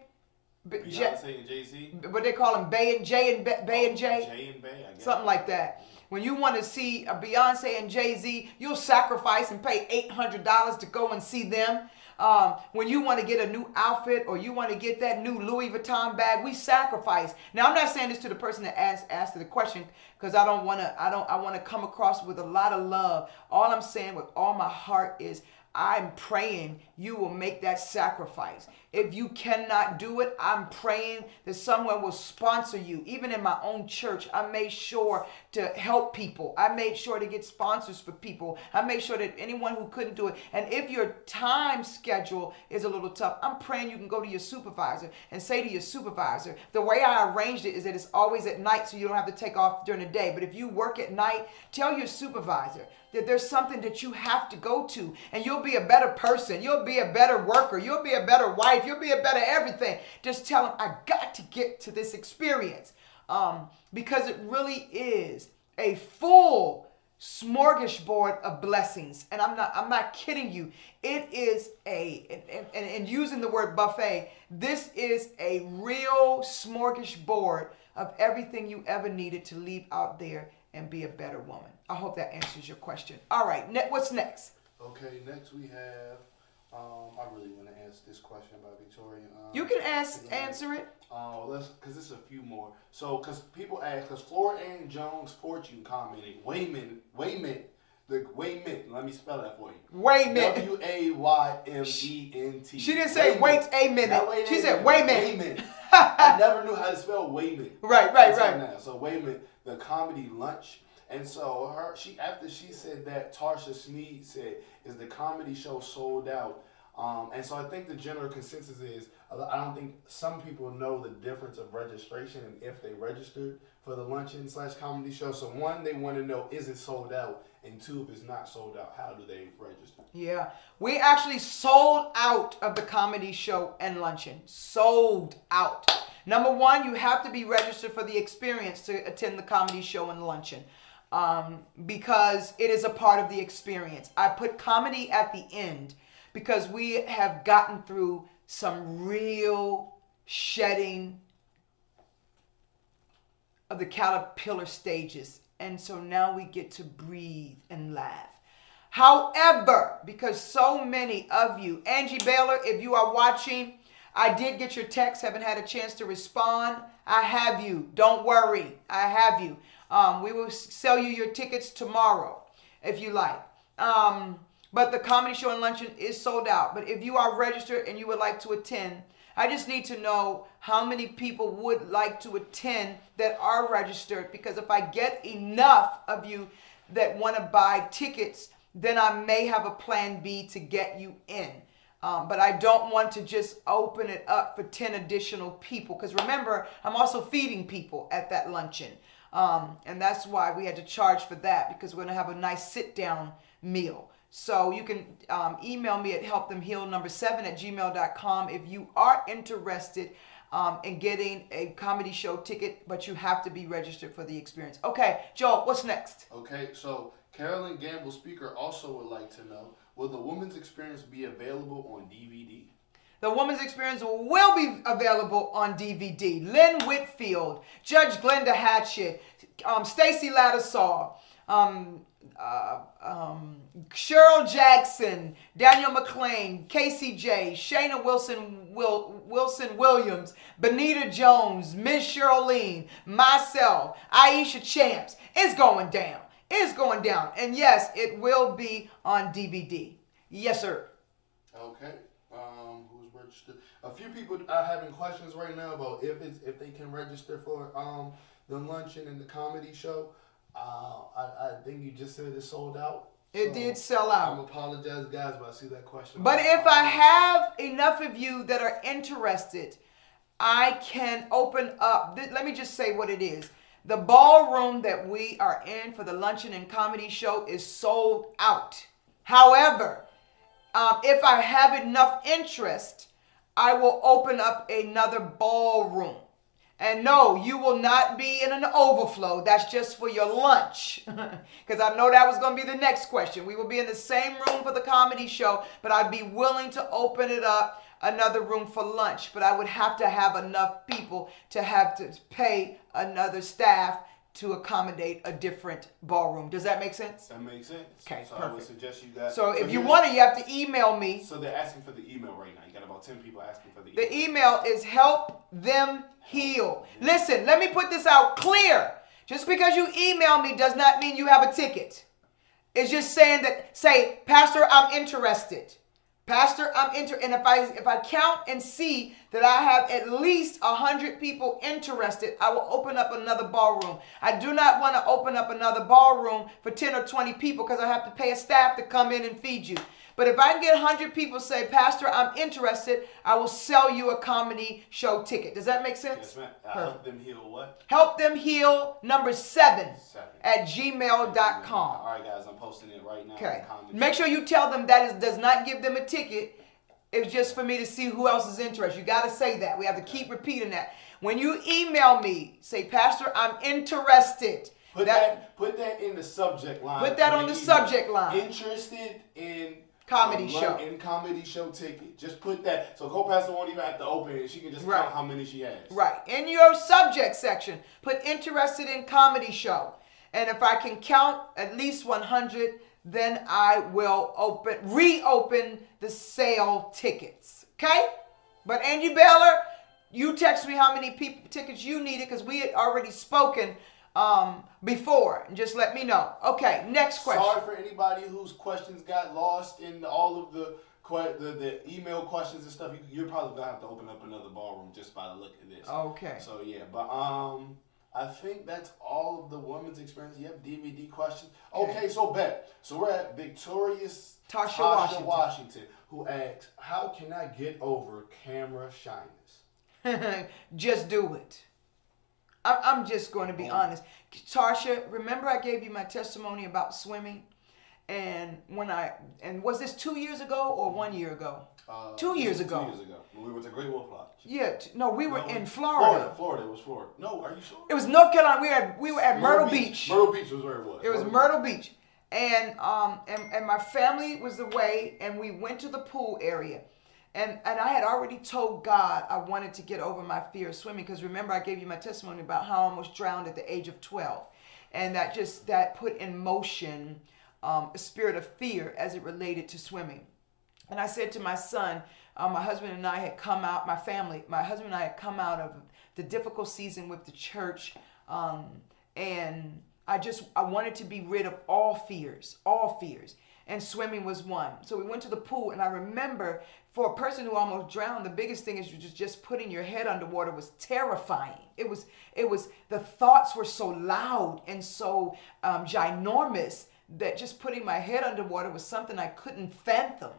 Beyonce and Jay-Z. What they call them, Bay and Jay and Bay and Jay? Jay and Bay, I guess. Something like that. When you want to see a Beyonce and Jay-Z, you'll sacrifice and pay $800 to go and see them. When you want to get a new outfit or you want to get that new Louis Vuitton bag, we sacrifice. Now, I'm not saying this to the person that asked the question because I want to come across with a lot of love. All I'm saying with all my heart is I'm praying you will make that sacrifice. If you cannot do it, I'm praying that someone will sponsor you. Even in my own church, I made sure to help people. I made sure to get sponsors for people. I made sure that anyone who couldn't do it. And if your time schedule is a little tough, I'm praying you can go to your supervisor and say to your supervisor, the way I arranged it is that it's always at night so you don't have to take off during the day. But if you work at night, tell your supervisor that there's something that you have to go to, and you'll be a better person. You'll be a better worker. You'll be a better wife. You'll be a better everything. Just tell them, I got to get to this experience, because it really is a full smorgasbord of blessings. And I'm not kidding you. It is and using the word buffet, this is a real smorgasbord of everything you ever needed to leave out there and be a better woman. I hope that answers your question. All right, what's next? Okay, next we have, I really want to ask this question about Victoria. You can answer it. Because there's a few more. So, because people ask, because Flora Ann Jones Fortune commented, Wayment, let me spell that for you. Wayment. Wayment. She didn't say wait a minute. She said Wayment. I never knew how to spell Wayment. Right. Now. So Wayment, the comedy lunch. And so after she said that, Tarsha Sneed said, is the comedy show sold out? And so I think the general consensus is I don't think some people know the difference of registration and if they registered for the luncheon/comedy show. So one, they want to know, is it sold out? And two, if it's not sold out, how do they register? Yeah. We actually sold out of the comedy show and luncheon. Sold out. Number one, you have to be registered for the experience to attend the comedy show and luncheon. Because it is a part of the experience. I put comedy at the end because we have gotten through some real shedding of the caterpillar stages. And so now we get to breathe and laugh. However, because so many of you, Angie Baylor, if you are watching, I did get your text, haven't had a chance to respond. I have you. Don't worry. I have you. We will sell you your tickets tomorrow if you like. But the comedy show and luncheon is sold out. But if you are registered and you would like to attend, I just need to know how many people would like to attend that are registered. Because if I get enough of you that want to buy tickets, then I may have a plan B to get you in. But I don't want to just open it up for 10 additional people. Because remember, I'm also feeding people at that luncheon. And that's why we had to charge for that, because we're going to have a nice sit-down meal. So you can email me at helpthemheal7@gmail.com if you are interested in getting a comedy show ticket, but you have to be registered for the experience. Okay, Joel, what's next? Okay, so Carolyn Gamble, speaker, also would like to know, will the Woman's Experience be available on DVD? The Woman's Experience will be available on DVD. Lynn Whitfield, Judge Glenda Hatchett, Stacey Lattisaw, Cheryl Jackson, Daniel McClain, Casey J, Shayna Wilson-Williams, Benita Jones, Miss Cheryl, myself, Aisha Champs. It's going down. It's going down. And yes, it will be on DVD. Yes, sir. Okay. Who's registered? A few people are having questions right now about if they can register for the luncheon and the comedy show. I think you just said it sold out. It did sell out. I apologize, guys, but I see that question. But if I have enough of you that are interested, I can open up. Let me just say what it is. The ballroom that we are in for the luncheon and comedy show is sold out. However, if I have enough interest, I will open up another ballroom. And no, you will not be in an overflow. That's just for your lunch. Because I know that was going to be the next question. We will be in the same room for the comedy show, but I'd be willing to open it up another room for lunch. But I would have to have enough people to have to pay another staff to accommodate a different ballroom. Does that make sense? That makes sense. Okay, so perfect. I would suggest you guys. So if you want it, you have to email me. So they're asking for the email right now. You got about 10 people asking for the email. The email is helpthemheal. Listen, let me put this out clear. Just because you email me does not mean you have a ticket. It's just saying that, say, Pastor, I'm interested. Pastor, I'm interested. And if I count and see that I have at least 100 people interested, I will open up another ballroom. I do not want to open up another ballroom for 10 or 20 people because I have to pay a staff to come in and feed you. But if I can get 100 people say, Pastor, I'm interested, I will sell you a comedy show ticket. Does that make sense? Yes, ma'am. Help them heal what? Help them heal number 7 at gmail.com. All right, guys, I'm posting it right now. Okay. Make sure you tell them that does not give them a ticket. It's just for me to see who else is interested. You got to say that. We have to keep repeating that. When you email me, say, Pastor, I'm interested. Put that in the subject line. Put that on the subject line. Interested in comedy show. In comedy show ticket. Just put that. So co-pastor won't even have to open it. She can just count how many she has. Right. In your subject section, put interested in comedy show. And if I can count at least 100, then I will reopen the sale tickets. Okay? But Angie Baylor, you text me how many tickets you needed because we had already spoken before, and just let me know. Okay, next question. Sorry for anybody whose questions got lost in all of the email questions and stuff. You're probably gonna have to open up another ballroom just by the look of this. Okay. So yeah, but I think that's all of the women's experience. Yep, DVD questions. Okay, so bet. So we're at Victorious Tasha Washington, who asks, how can I get over camera shyness? Just do it. I'm just going to be honest. Tasha, remember I gave you my testimony about swimming? And was this 2 years ago or 1 year ago? 2 years ago. 2 years ago. When we went to Great Wolf Lodge. Yeah, we were in Florida. Florida, it was Florida. No, are you sure? It was North Carolina. We were at Myrtle Beach. Myrtle Beach was where it was. It was Myrtle Beach. And my family was away, and we went to the pool area. And I had already told God I wanted to get over my fear of swimming, because remember I gave you my testimony about how I almost drowned at the age of 12. And that put in motion a spirit of fear as it related to swimming. And I said to my son, my husband and I had come out, my husband and I had come out of the difficult season with the church. And I wanted to be rid of all fears. And swimming was one. So we went to the pool, and I remember for a person who almost drowned, the biggest thing is just putting your head underwater was terrifying. It was the thoughts were so loud and so ginormous that just putting my head underwater was something I couldn't fathom.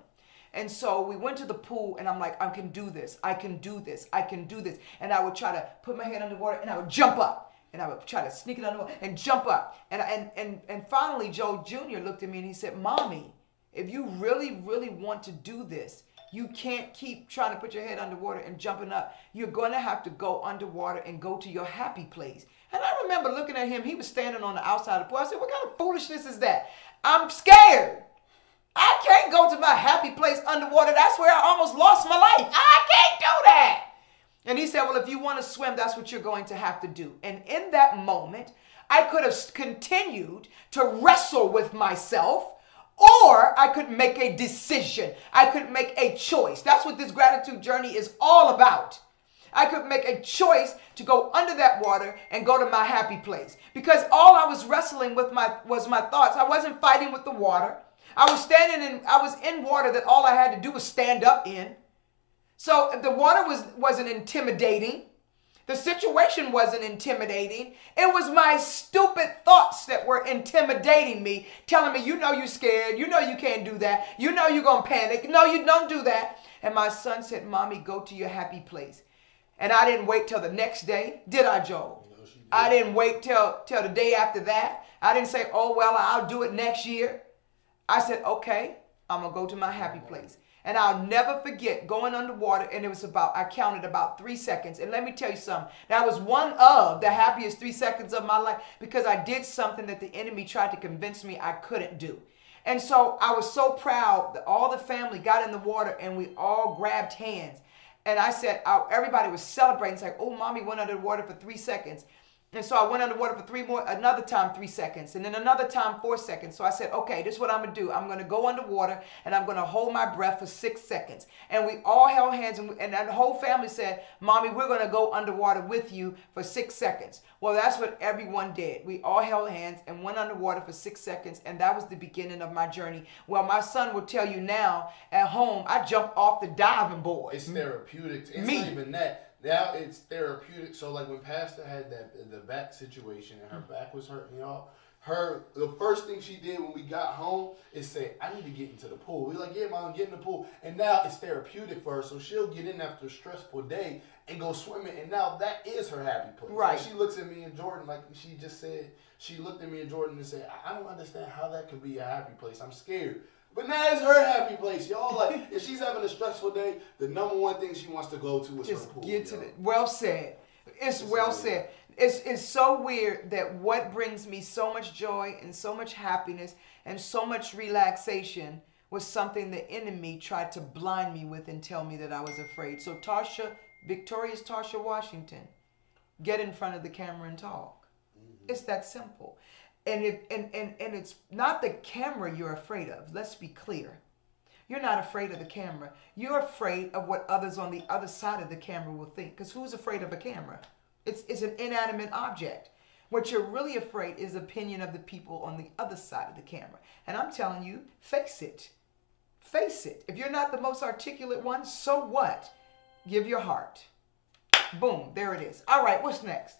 And so we went to the pool, and I'm like, I can do this. I can do this. I can do this. And I would try to put my head underwater, and I would jump up. And I would try to sneak it underwater and jump up. And finally, Joe Jr. looked at me, and he said, Mommy, if you really, really want to do this, you can't keep trying to put your head underwater and jumping up. You're going to have to go underwater and go to your happy place. And I remember looking at him. He was standing on the outside of the pool. I said, what kind of foolishness is that? I'm scared. I can't go to my happy place underwater. That's where I almost lost my life. I can't do that. And he said, well, if you want to swim, that's what you're going to have to do. And in that moment, I could have continued to wrestle with myself, or I could make a decision. I could make a choice. That's what this gratitude journey is all about. I could make a choice to go under that water and go to my happy place. Because all I was wrestling with was my thoughts. I wasn't fighting with the water. I was in water that all I had to do was stand up in. So the water wasn't intimidating. The situation wasn't intimidating. It was my stupid thoughts that were intimidating me, telling me, you know you're scared. You know you can't do that. You know you're going to panic. No, you don't do that. And my son said, Mommy, go to your happy place. And I didn't wait till the next day. Did I, Joe? No, she did. I didn't wait till the day after that. I didn't say, oh, well, I'll do it next year. I said, okay, I'm going to go to my happy place. And I'll never forget going underwater, and I counted about 3 seconds. And let me tell you something. That was one of the happiest 3 seconds of my life, because I did something that the enemy tried to convince me I couldn't do. And so I was so proud that all the family got in the water, and we all grabbed hands. And I said, everybody was celebrating. It's like, oh, Mommy went under the water for 3 seconds. And so I went underwater for another time 3 seconds, and then another time 4 seconds. So I said, okay, this is what I'm going to do. I'm going to go underwater, and I'm going to hold my breath for 6 seconds. And we all held hands, and the whole family said, Mommy, we're going to go underwater with you for 6 seconds. Well, that's what everyone did. We all held hands and went underwater for 6 seconds, and that was the beginning of my journey. Well, my son will tell you now, at home, I jumped off the diving board. It's therapeutic. It's not even that. Now it's therapeutic. So like when Pastor had the back situation and her back was hurting, y'all, the first thing she did when we got home is say, I need to get into the pool. We're like, yeah, Mom, get in the pool. And now it's therapeutic for her. So she'll get in after a stressful day and go swimming. And now that is her happy place. Right. And she looks at me and Jordan, like she just said, she looked at me and Jordan and said, I don't understand how that could be a happy place. I'm scared. But now it's her happy place, y'all. Like, if she's having a stressful day, the number one thing she wants to go to is just her pool. Get to the, well said. It's well said. It's so weird that what brings me so much joy and so much happiness and so much relaxation was something the enemy tried to blind me with and tell me that I was afraid. So Victorious Tasha Washington, get in front of the camera and talk. Mm-hmm. It's that simple. And it's not the camera you're afraid of. Let's be clear. You're not afraid of the camera. You're afraid of what others on the other side of the camera will think. Because who's afraid of a camera? It's an inanimate object. What you're really afraid is the opinion of the people on the other side of the camera. And I'm telling you, face it. Face it. If you're not the most articulate one, so what? Give your heart. Boom, there it is. All right, what's next?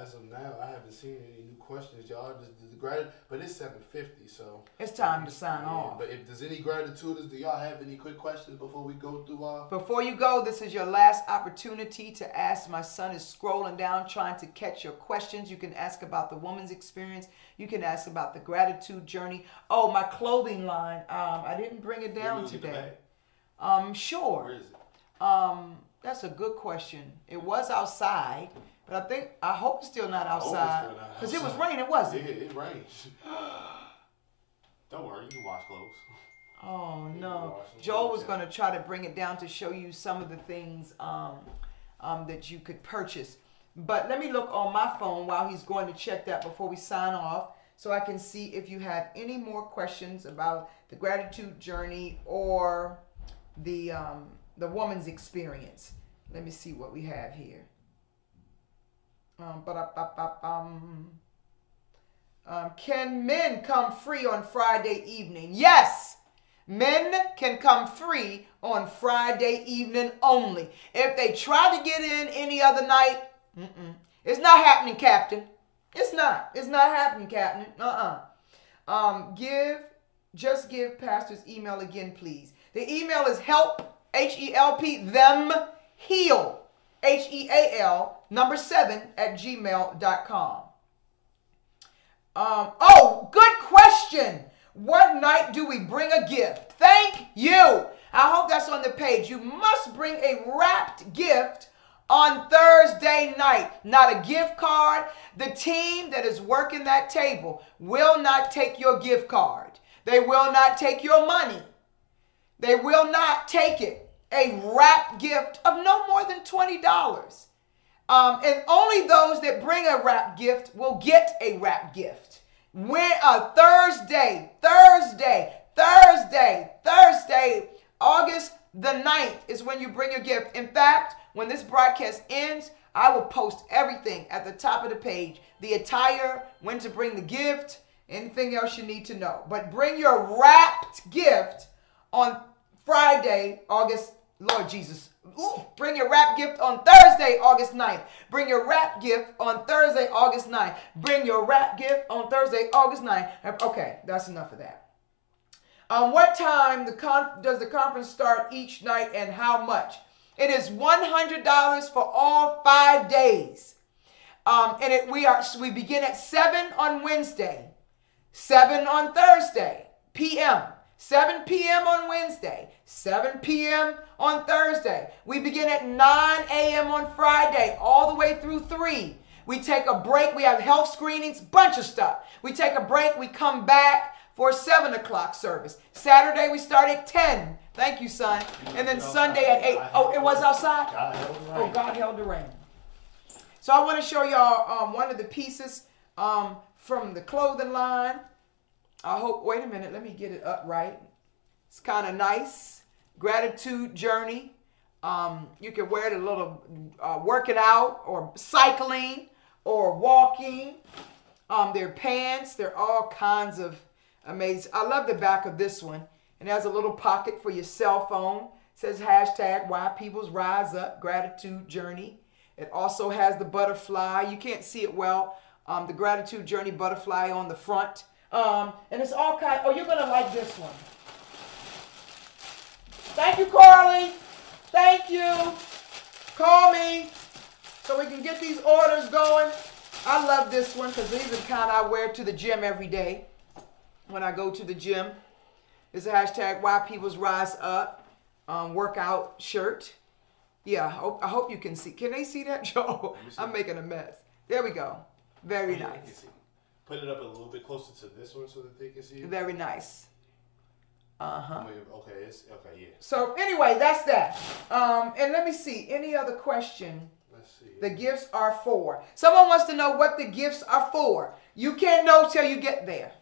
As of now, I haven't seen any new questions, y'all. But it's 7:50, so it's time to sign off. But if there's any gratitudes, do y'all have any quick questions before we go through our? Before you go, this is your last opportunity to ask. My son is scrolling down trying to catch your questions. You can ask about the woman's experience. You can ask about the gratitude journey. Oh, my clothing line. I didn't bring it down today. Sure. Where is it? That's a good question. It was outside. But I hope it's still not outside. Because it was raining, wasn't it? Yeah, it rains. Don't worry, you can wash clothes. Oh, no. Joel was going to try to bring it down to show you some of the things that you could purchase. But let me look on my phone while he's going to check that before we sign off, so I can see if you have any more questions about the gratitude journey or the woman's experience. Let me see what we have here. Can men come free on Friday evening? Yes, men can come free on Friday evening only. If they try to get in any other night, it's not happening, Captain. It's not happening, Captain. Just give Pastor's email again, please. The email is help, H-E-L-P, them, heal, H-E-A-L, 7 @gmail.com. Good question. What night do we bring a gift? Thank you. I hope that's on the page. You must bring a wrapped gift on Thursday night, not a gift card. The team that is working that table will not take your gift card. They will not take your money. They will not take it. A wrapped gift of no more than $20. And only those that bring a wrapped gift will get a wrapped gift. Thursday, August the 9th is when you bring your gift. In fact, when this broadcast ends, I will post everything at the top of the page. The attire, when to bring the gift, anything else you need to know. But bring your wrapped gift on Friday, Lord Jesus. Bring your wrap gift on Thursday, August 9th. Bring your wrap gift on Thursday, August 9th. Bring your wrap gift on Thursday, August 9th. Okay, that's enough of that. What time does the conference start each night and how much? It is $100 for all 5 days. We begin at 7 on Wednesday, 7 on Thursday, p.m., 7 p.m. on Wednesday, 7 p.m. on Thursday. We begin at 9 a.m. on Friday, all the way through 3. We take a break. We have health screenings, bunch of stuff. We take a break. We come back for 7 o'clock service. Saturday, we start at 10. Thank you, son. And then Sunday at 8. Oh, it was outside? God held the rain. So I want to show y'all one of the pieces from the clothing line. Wait a minute, let me get it up right. It's kind of nice. Gratitude journey. You can wear it a little working out or cycling or walking. Their pants, they're all kinds of amazing. I love the back of this one. It has a little pocket for your cell phone. It says hashtag Why Peoples Rise Up, Gratitude Journey. It also has the butterfly. You can't see it well. The Gratitude Journey butterfly on the front. And it's all kind. Oh, you're going to like this one. Thank you, Carly. Thank you. Call me so we can get these orders going. I love this one because these are the kind I wear to the gym every day when I go to the gym. It's a hashtag Why Peoples Rise Up workout shirt. Yeah, I hope you can see. Can they see that, Joe? I'm making a mess. There we go. Very nice. Put it up a little bit closer to this one so that they can see it. Very nice. Okay, yeah. So anyway, that's that. And let me see. Any other question? Let's see. The gifts are for. Someone wants to know what the gifts are for. You can't know till you get there.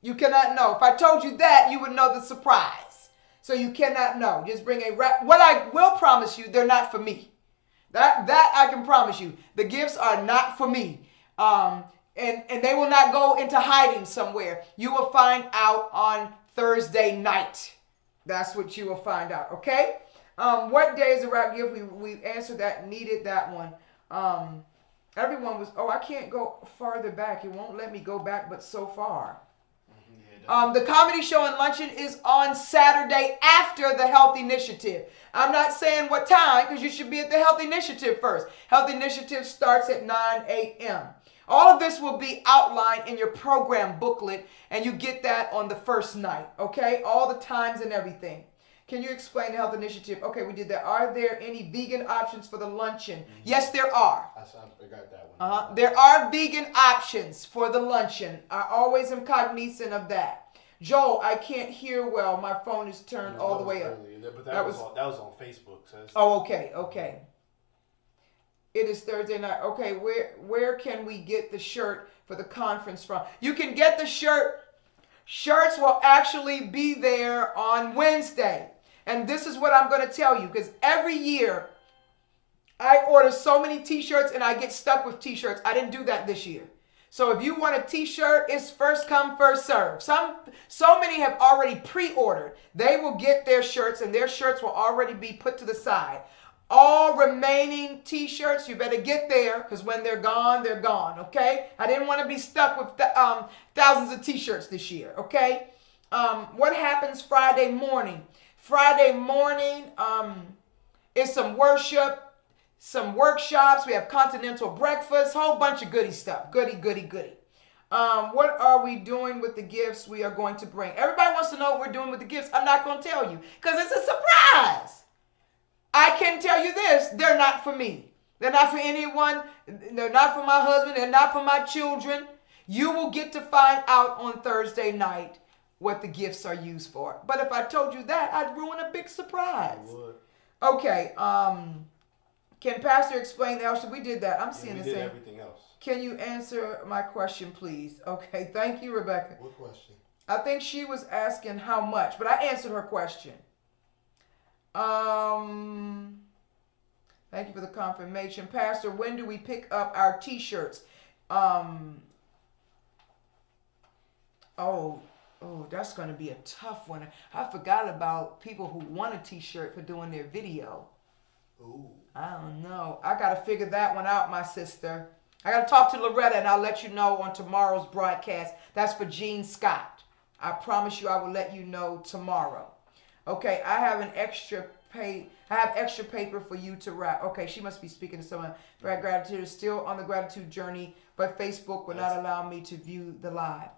You cannot know. If I told you that, you would know the surprise. So you cannot know. Just bring a wrap. What I will promise you, they're not for me. That I can promise you. The gifts are not for me. And they will not go into hiding somewhere. You will find out on Thursday night. That's what you will find out. Okay? What day is the wrap gift? We answered that, needed that one. Everyone was, I can't go farther back. It won't let me go back but so far. The comedy show and luncheon is on Saturday after the Health Initiative. I'm not saying what time because you should be at the Health Initiative first. Health Initiative starts at 9 a.m. All of this will be outlined in your program booklet, and you get that on the first night, okay? All the times and everything. Can you explain the Health Initiative? Okay, we did that. Are there any vegan options for the luncheon? Mm-hmm. Yes, there are. I got that one. There are vegan options for the luncheon. I always am cognizant of that. Joel, I can't hear well. My phone is turned all the way up. But that was on Facebook. So okay. It is Thursday night. Okay, where can we get the shirt for the conference from? You can get the shirt. Shirts will actually be there on Wednesday. And this is what I'm going to tell you, because every year I order so many t-shirts and I get stuck with t-shirts. I didn't do that this year. So if you want a t-shirt, it's first come, first serve. So many have already pre-ordered. They will get their shirts and their shirts will already be put to the side. All remaining t-shirts, you better get there because when they're gone, okay? I didn't want to be stuck with thousands of t-shirts this year, okay? What happens Friday morning? Friday morning is some worship, some workshops. We have continental breakfast, whole bunch of goody stuff. Goody. What are we doing with the gifts we are going to bring? Everybody wants to know what we're doing with the gifts. I'm not going to tell you because it's a surprise. I can tell you this, they're not for me. They're not for anyone. They're not for my husband. They're not for my children. You will get to find out on Thursday night what the gifts are used for. But if I told you that, I'd ruin a big surprise. Okay, can Pastor explain the elder? We did that. I'm seeing the same. We did everything else. Can you answer my question, please? Okay, thank you, Rebecca. What question? I think she was asking how much, but I answered her question. Thank you for the confirmation. Pastor, when do we pick up our t-shirts? That's going to be a tough one. I forgot about people who want a t-shirt for doing their video. Ooh. I don't know. I got to figure that one out, my sister. I got to talk to Loretta, and I'll let you know on tomorrow's broadcast. That's for Gene Scott. I promise you I will let you know tomorrow. Okay, I have extra paper for you to write. Okay, she must be speaking to someone. Gratitude is still on the gratitude journey, but Facebook will not allow me to view the live.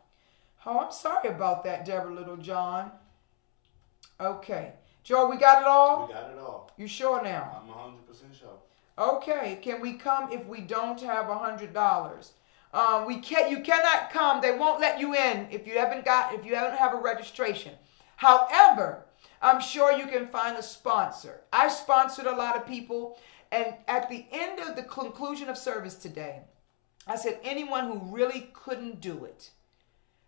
Oh, I'm sorry about that, Deborah Littlejohn. Okay. Joe, we got it all? We got it all. You sure now? I'm 100% sure. Okay. Can we come if we don't have $100? You cannot come. They won't let you in if you haven't have a registration. However, I'm sure you can find a sponsor. I sponsored a lot of people, and at the end of the conclusion of service today, I said anyone who really couldn't do it,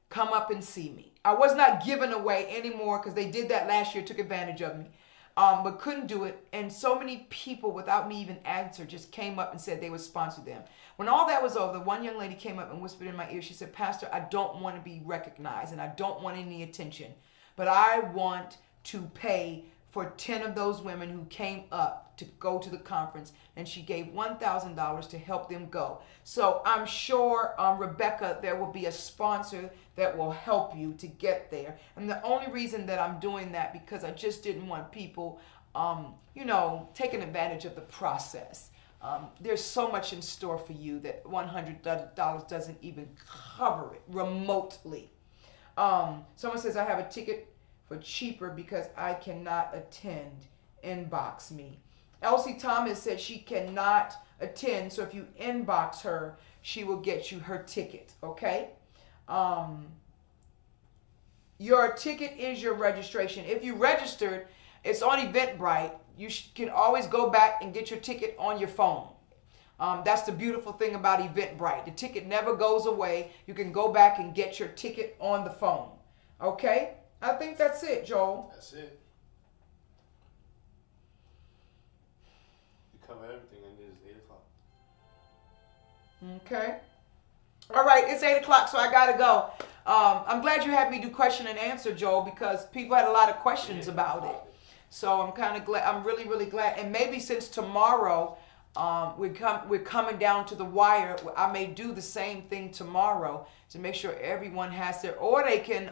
come up and see me. I was not giving away anymore because they did that last year, took advantage of me, but couldn't do it. And so many people, without me even answer, just came up and said they would sponsor them. When all that was over, one young lady came up and whispered in my ear. She said, Pastor, I don't want to be recognized and I don't want any attention, but I want to pay for 10 of those women who came up to go to the conference, and she gave $1,000 to help them go. So I'm sure, Rebecca, there will be a sponsor that will help you to get there. And the only reason that I'm doing that because I just didn't want people, taking advantage of the process. There's so much in store for you that $100 doesn't even cover it remotely. Someone says, I have a ticket for cheaper because I cannot attend. Inbox me. Elsie Thomas said she cannot attend, so if you inbox her, she will get you her ticket, okay? Your ticket is your registration. If you registered, it's on Eventbrite. You can always go back and get your ticket on your phone. That's the beautiful thing about Eventbrite. The ticket never goes away. You can go back and get your ticket on the phone, okay? I think that's it, Joel. That's it. You cover everything, and it is 8 o'clock. Okay. All right, it's 8 o'clock, so I gotta go. I'm glad you had me do question and answer, Joel, because people had a lot of questions about it. So I'm kind of glad. I'm really, really glad. And maybe since tomorrow, We're coming down to the wire. I may do the same thing tomorrow to make sure everyone has their, or they can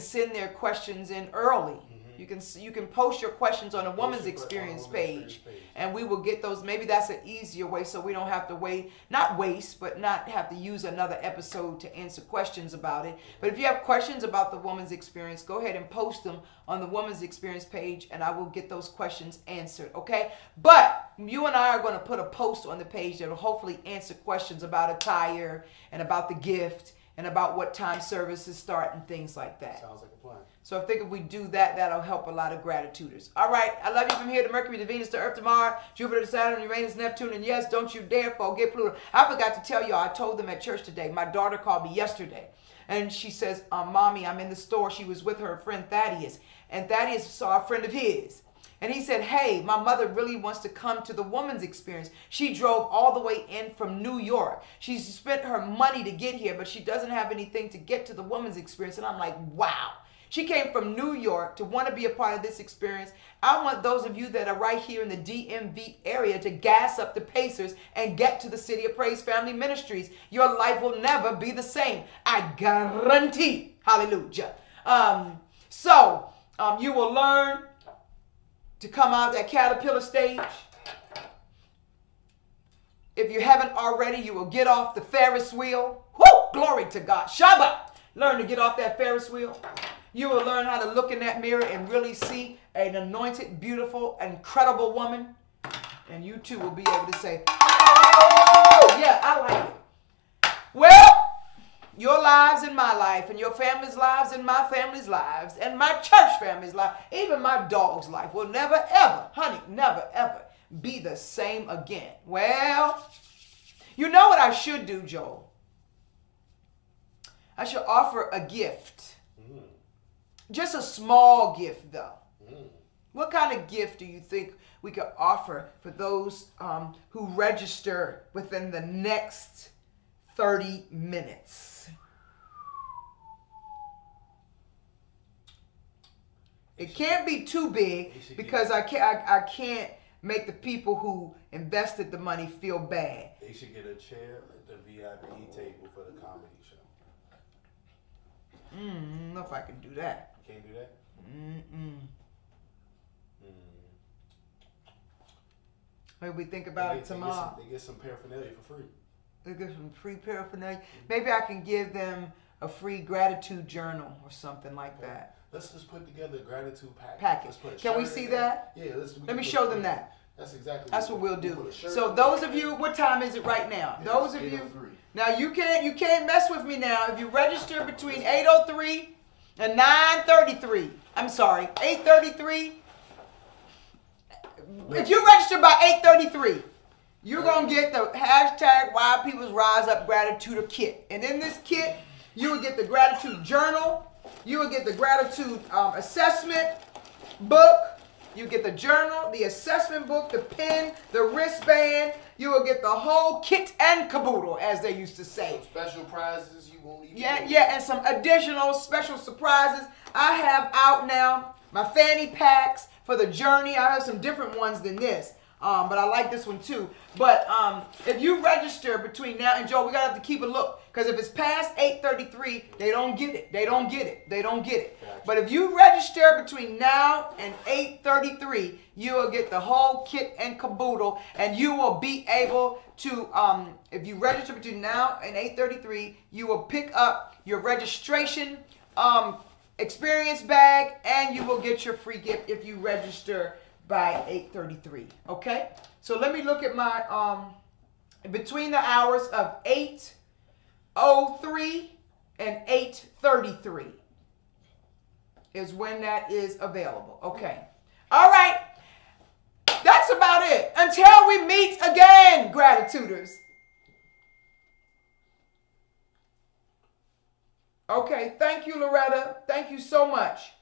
send their questions in early. You can post your questions on the Woman's Experience page, and we will get those. Maybe that's an easier way, so we don't have to not have to use another episode to answer questions about it. But if you have questions about the Woman's Experience, go ahead and post them on the Woman's Experience page, and I will get those questions answered, okay? But you and I are going to put a post on the page that will hopefully answer questions about attire and about the gift and about what time services start and things like that. Sounds like a plan. So I think if we do that, that'll help a lot of gratituders. All right. I love you from here to Mercury, to Venus, to Earth, to Mars, Jupiter, to Saturn, Uranus, Neptune, and yes, don't you dare forget Pluto. I forgot to tell y'all, I told them at church today. My daughter called me yesterday, and she says, Mommy, I'm in the store. She was with her friend Thaddeus, and Thaddeus saw a friend of his. And he said, hey, my mother really wants to come to the Woman's Experience. She drove all the way in from New York. She spent her money to get here, but she doesn't have anything to get to the Woman's Experience. And I'm like, wow. She came from New York to want to be a part of this experience. I want those of you that are right here in the DMV area to gas up the Pacers and get to the City of Praise Family Ministries. Your life will never be the same. I guarantee. Hallelujah. You will learn to come out that caterpillar stage. If you haven't already, you will get off the Ferris wheel. Woo! Glory to God. Shabbat. Learn to get off that Ferris wheel. You will learn how to look in that mirror and really see an anointed, beautiful, incredible woman. And you too will be able to say, oh, yeah, I like it. Well, your lives and my life, and your family's lives and my family's lives, and my church family's life, even my dog's life will never, ever, honey, never, ever be the same again. Well, you know what I should do, Joel? I should offer a gift. Just a small gift, though. What kind of gift do you think we could offer for those who register within the next 30 minutes? It can't be too big because I can't make the people who invested the money feel bad. They should get a chair at the VIP table for the comedy show. I don't know if I can do that. Can't do that? Maybe we think about it tomorrow. They get some paraphernalia for free. They get some free paraphernalia. Maybe I can give them a free gratitude journal or something like that. Let's just put together a gratitude package. Can we see that? Yeah. Let me show them that. That's what we'll do. So those of you, what time is it right now? Yeah, those of you, now you can't mess with me now. If you register between 8:03 and 9:33, I'm sorry, 8:33. If you register by 8:33, you're gonna get the hashtag Wild People's Rise Up Gratitude Kit, and in this kit, you will get the gratitude journal. You will get the gratitude assessment book. You get the journal, the assessment book, the pen, the wristband. You will get the whole kit and caboodle, as they used to say. Some special prizes you won't even know. And some additional special surprises. I have out now my fanny packs for the journey. I have some different ones than this. But I like this one too. But if you register between now and Joe, we gotta have to keep a look. Because if it's past 8:33, they don't get it. They don't get it. They don't get it. Gotcha. But if you register between now and 8:33, you will get the whole kit and caboodle. And you will be able to, if you register between now and 8:33, you will pick up your registration experience bag. And you will get your free gift if you register by 8:33. Okay? So let me look at my, between the hours of 8:03 and 8:33 is when that is available. Okay. All right. That's about it. Until we meet again, gratituders. Okay. Thank you, Loretta. Thank you so much.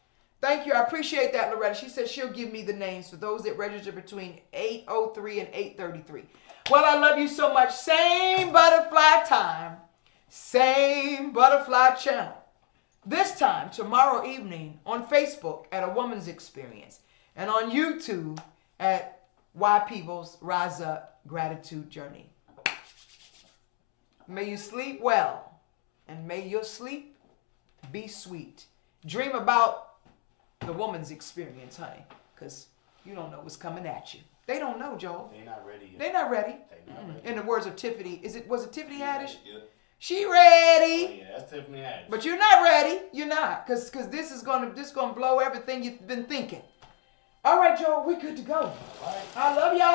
Thank you. I appreciate that, Loretta. She said she'll give me the names for those that register between 8:03 and 8:33. Well, I love you so much. Same butterfly time. Same butterfly channel. This time, tomorrow evening, on Facebook at A Woman's Experience. And on YouTube at Why People's Rise Up Gratitude Journey. May you sleep well, and may your sleep be sweet. Dream about the woman's experience, honey, because you don't know what's coming at you. They don't know, Joel. They're not ready yet. They're not ready. They not ready. In the words of Tiffany, was it Tiffany Haddish? Yeah. She ready. Oh, yeah, that's Tiffany Haddish. But you're not ready. You're not, because this is gonna blow everything you've been thinking. All right, Joel, we're good to go. All right. I love y'all.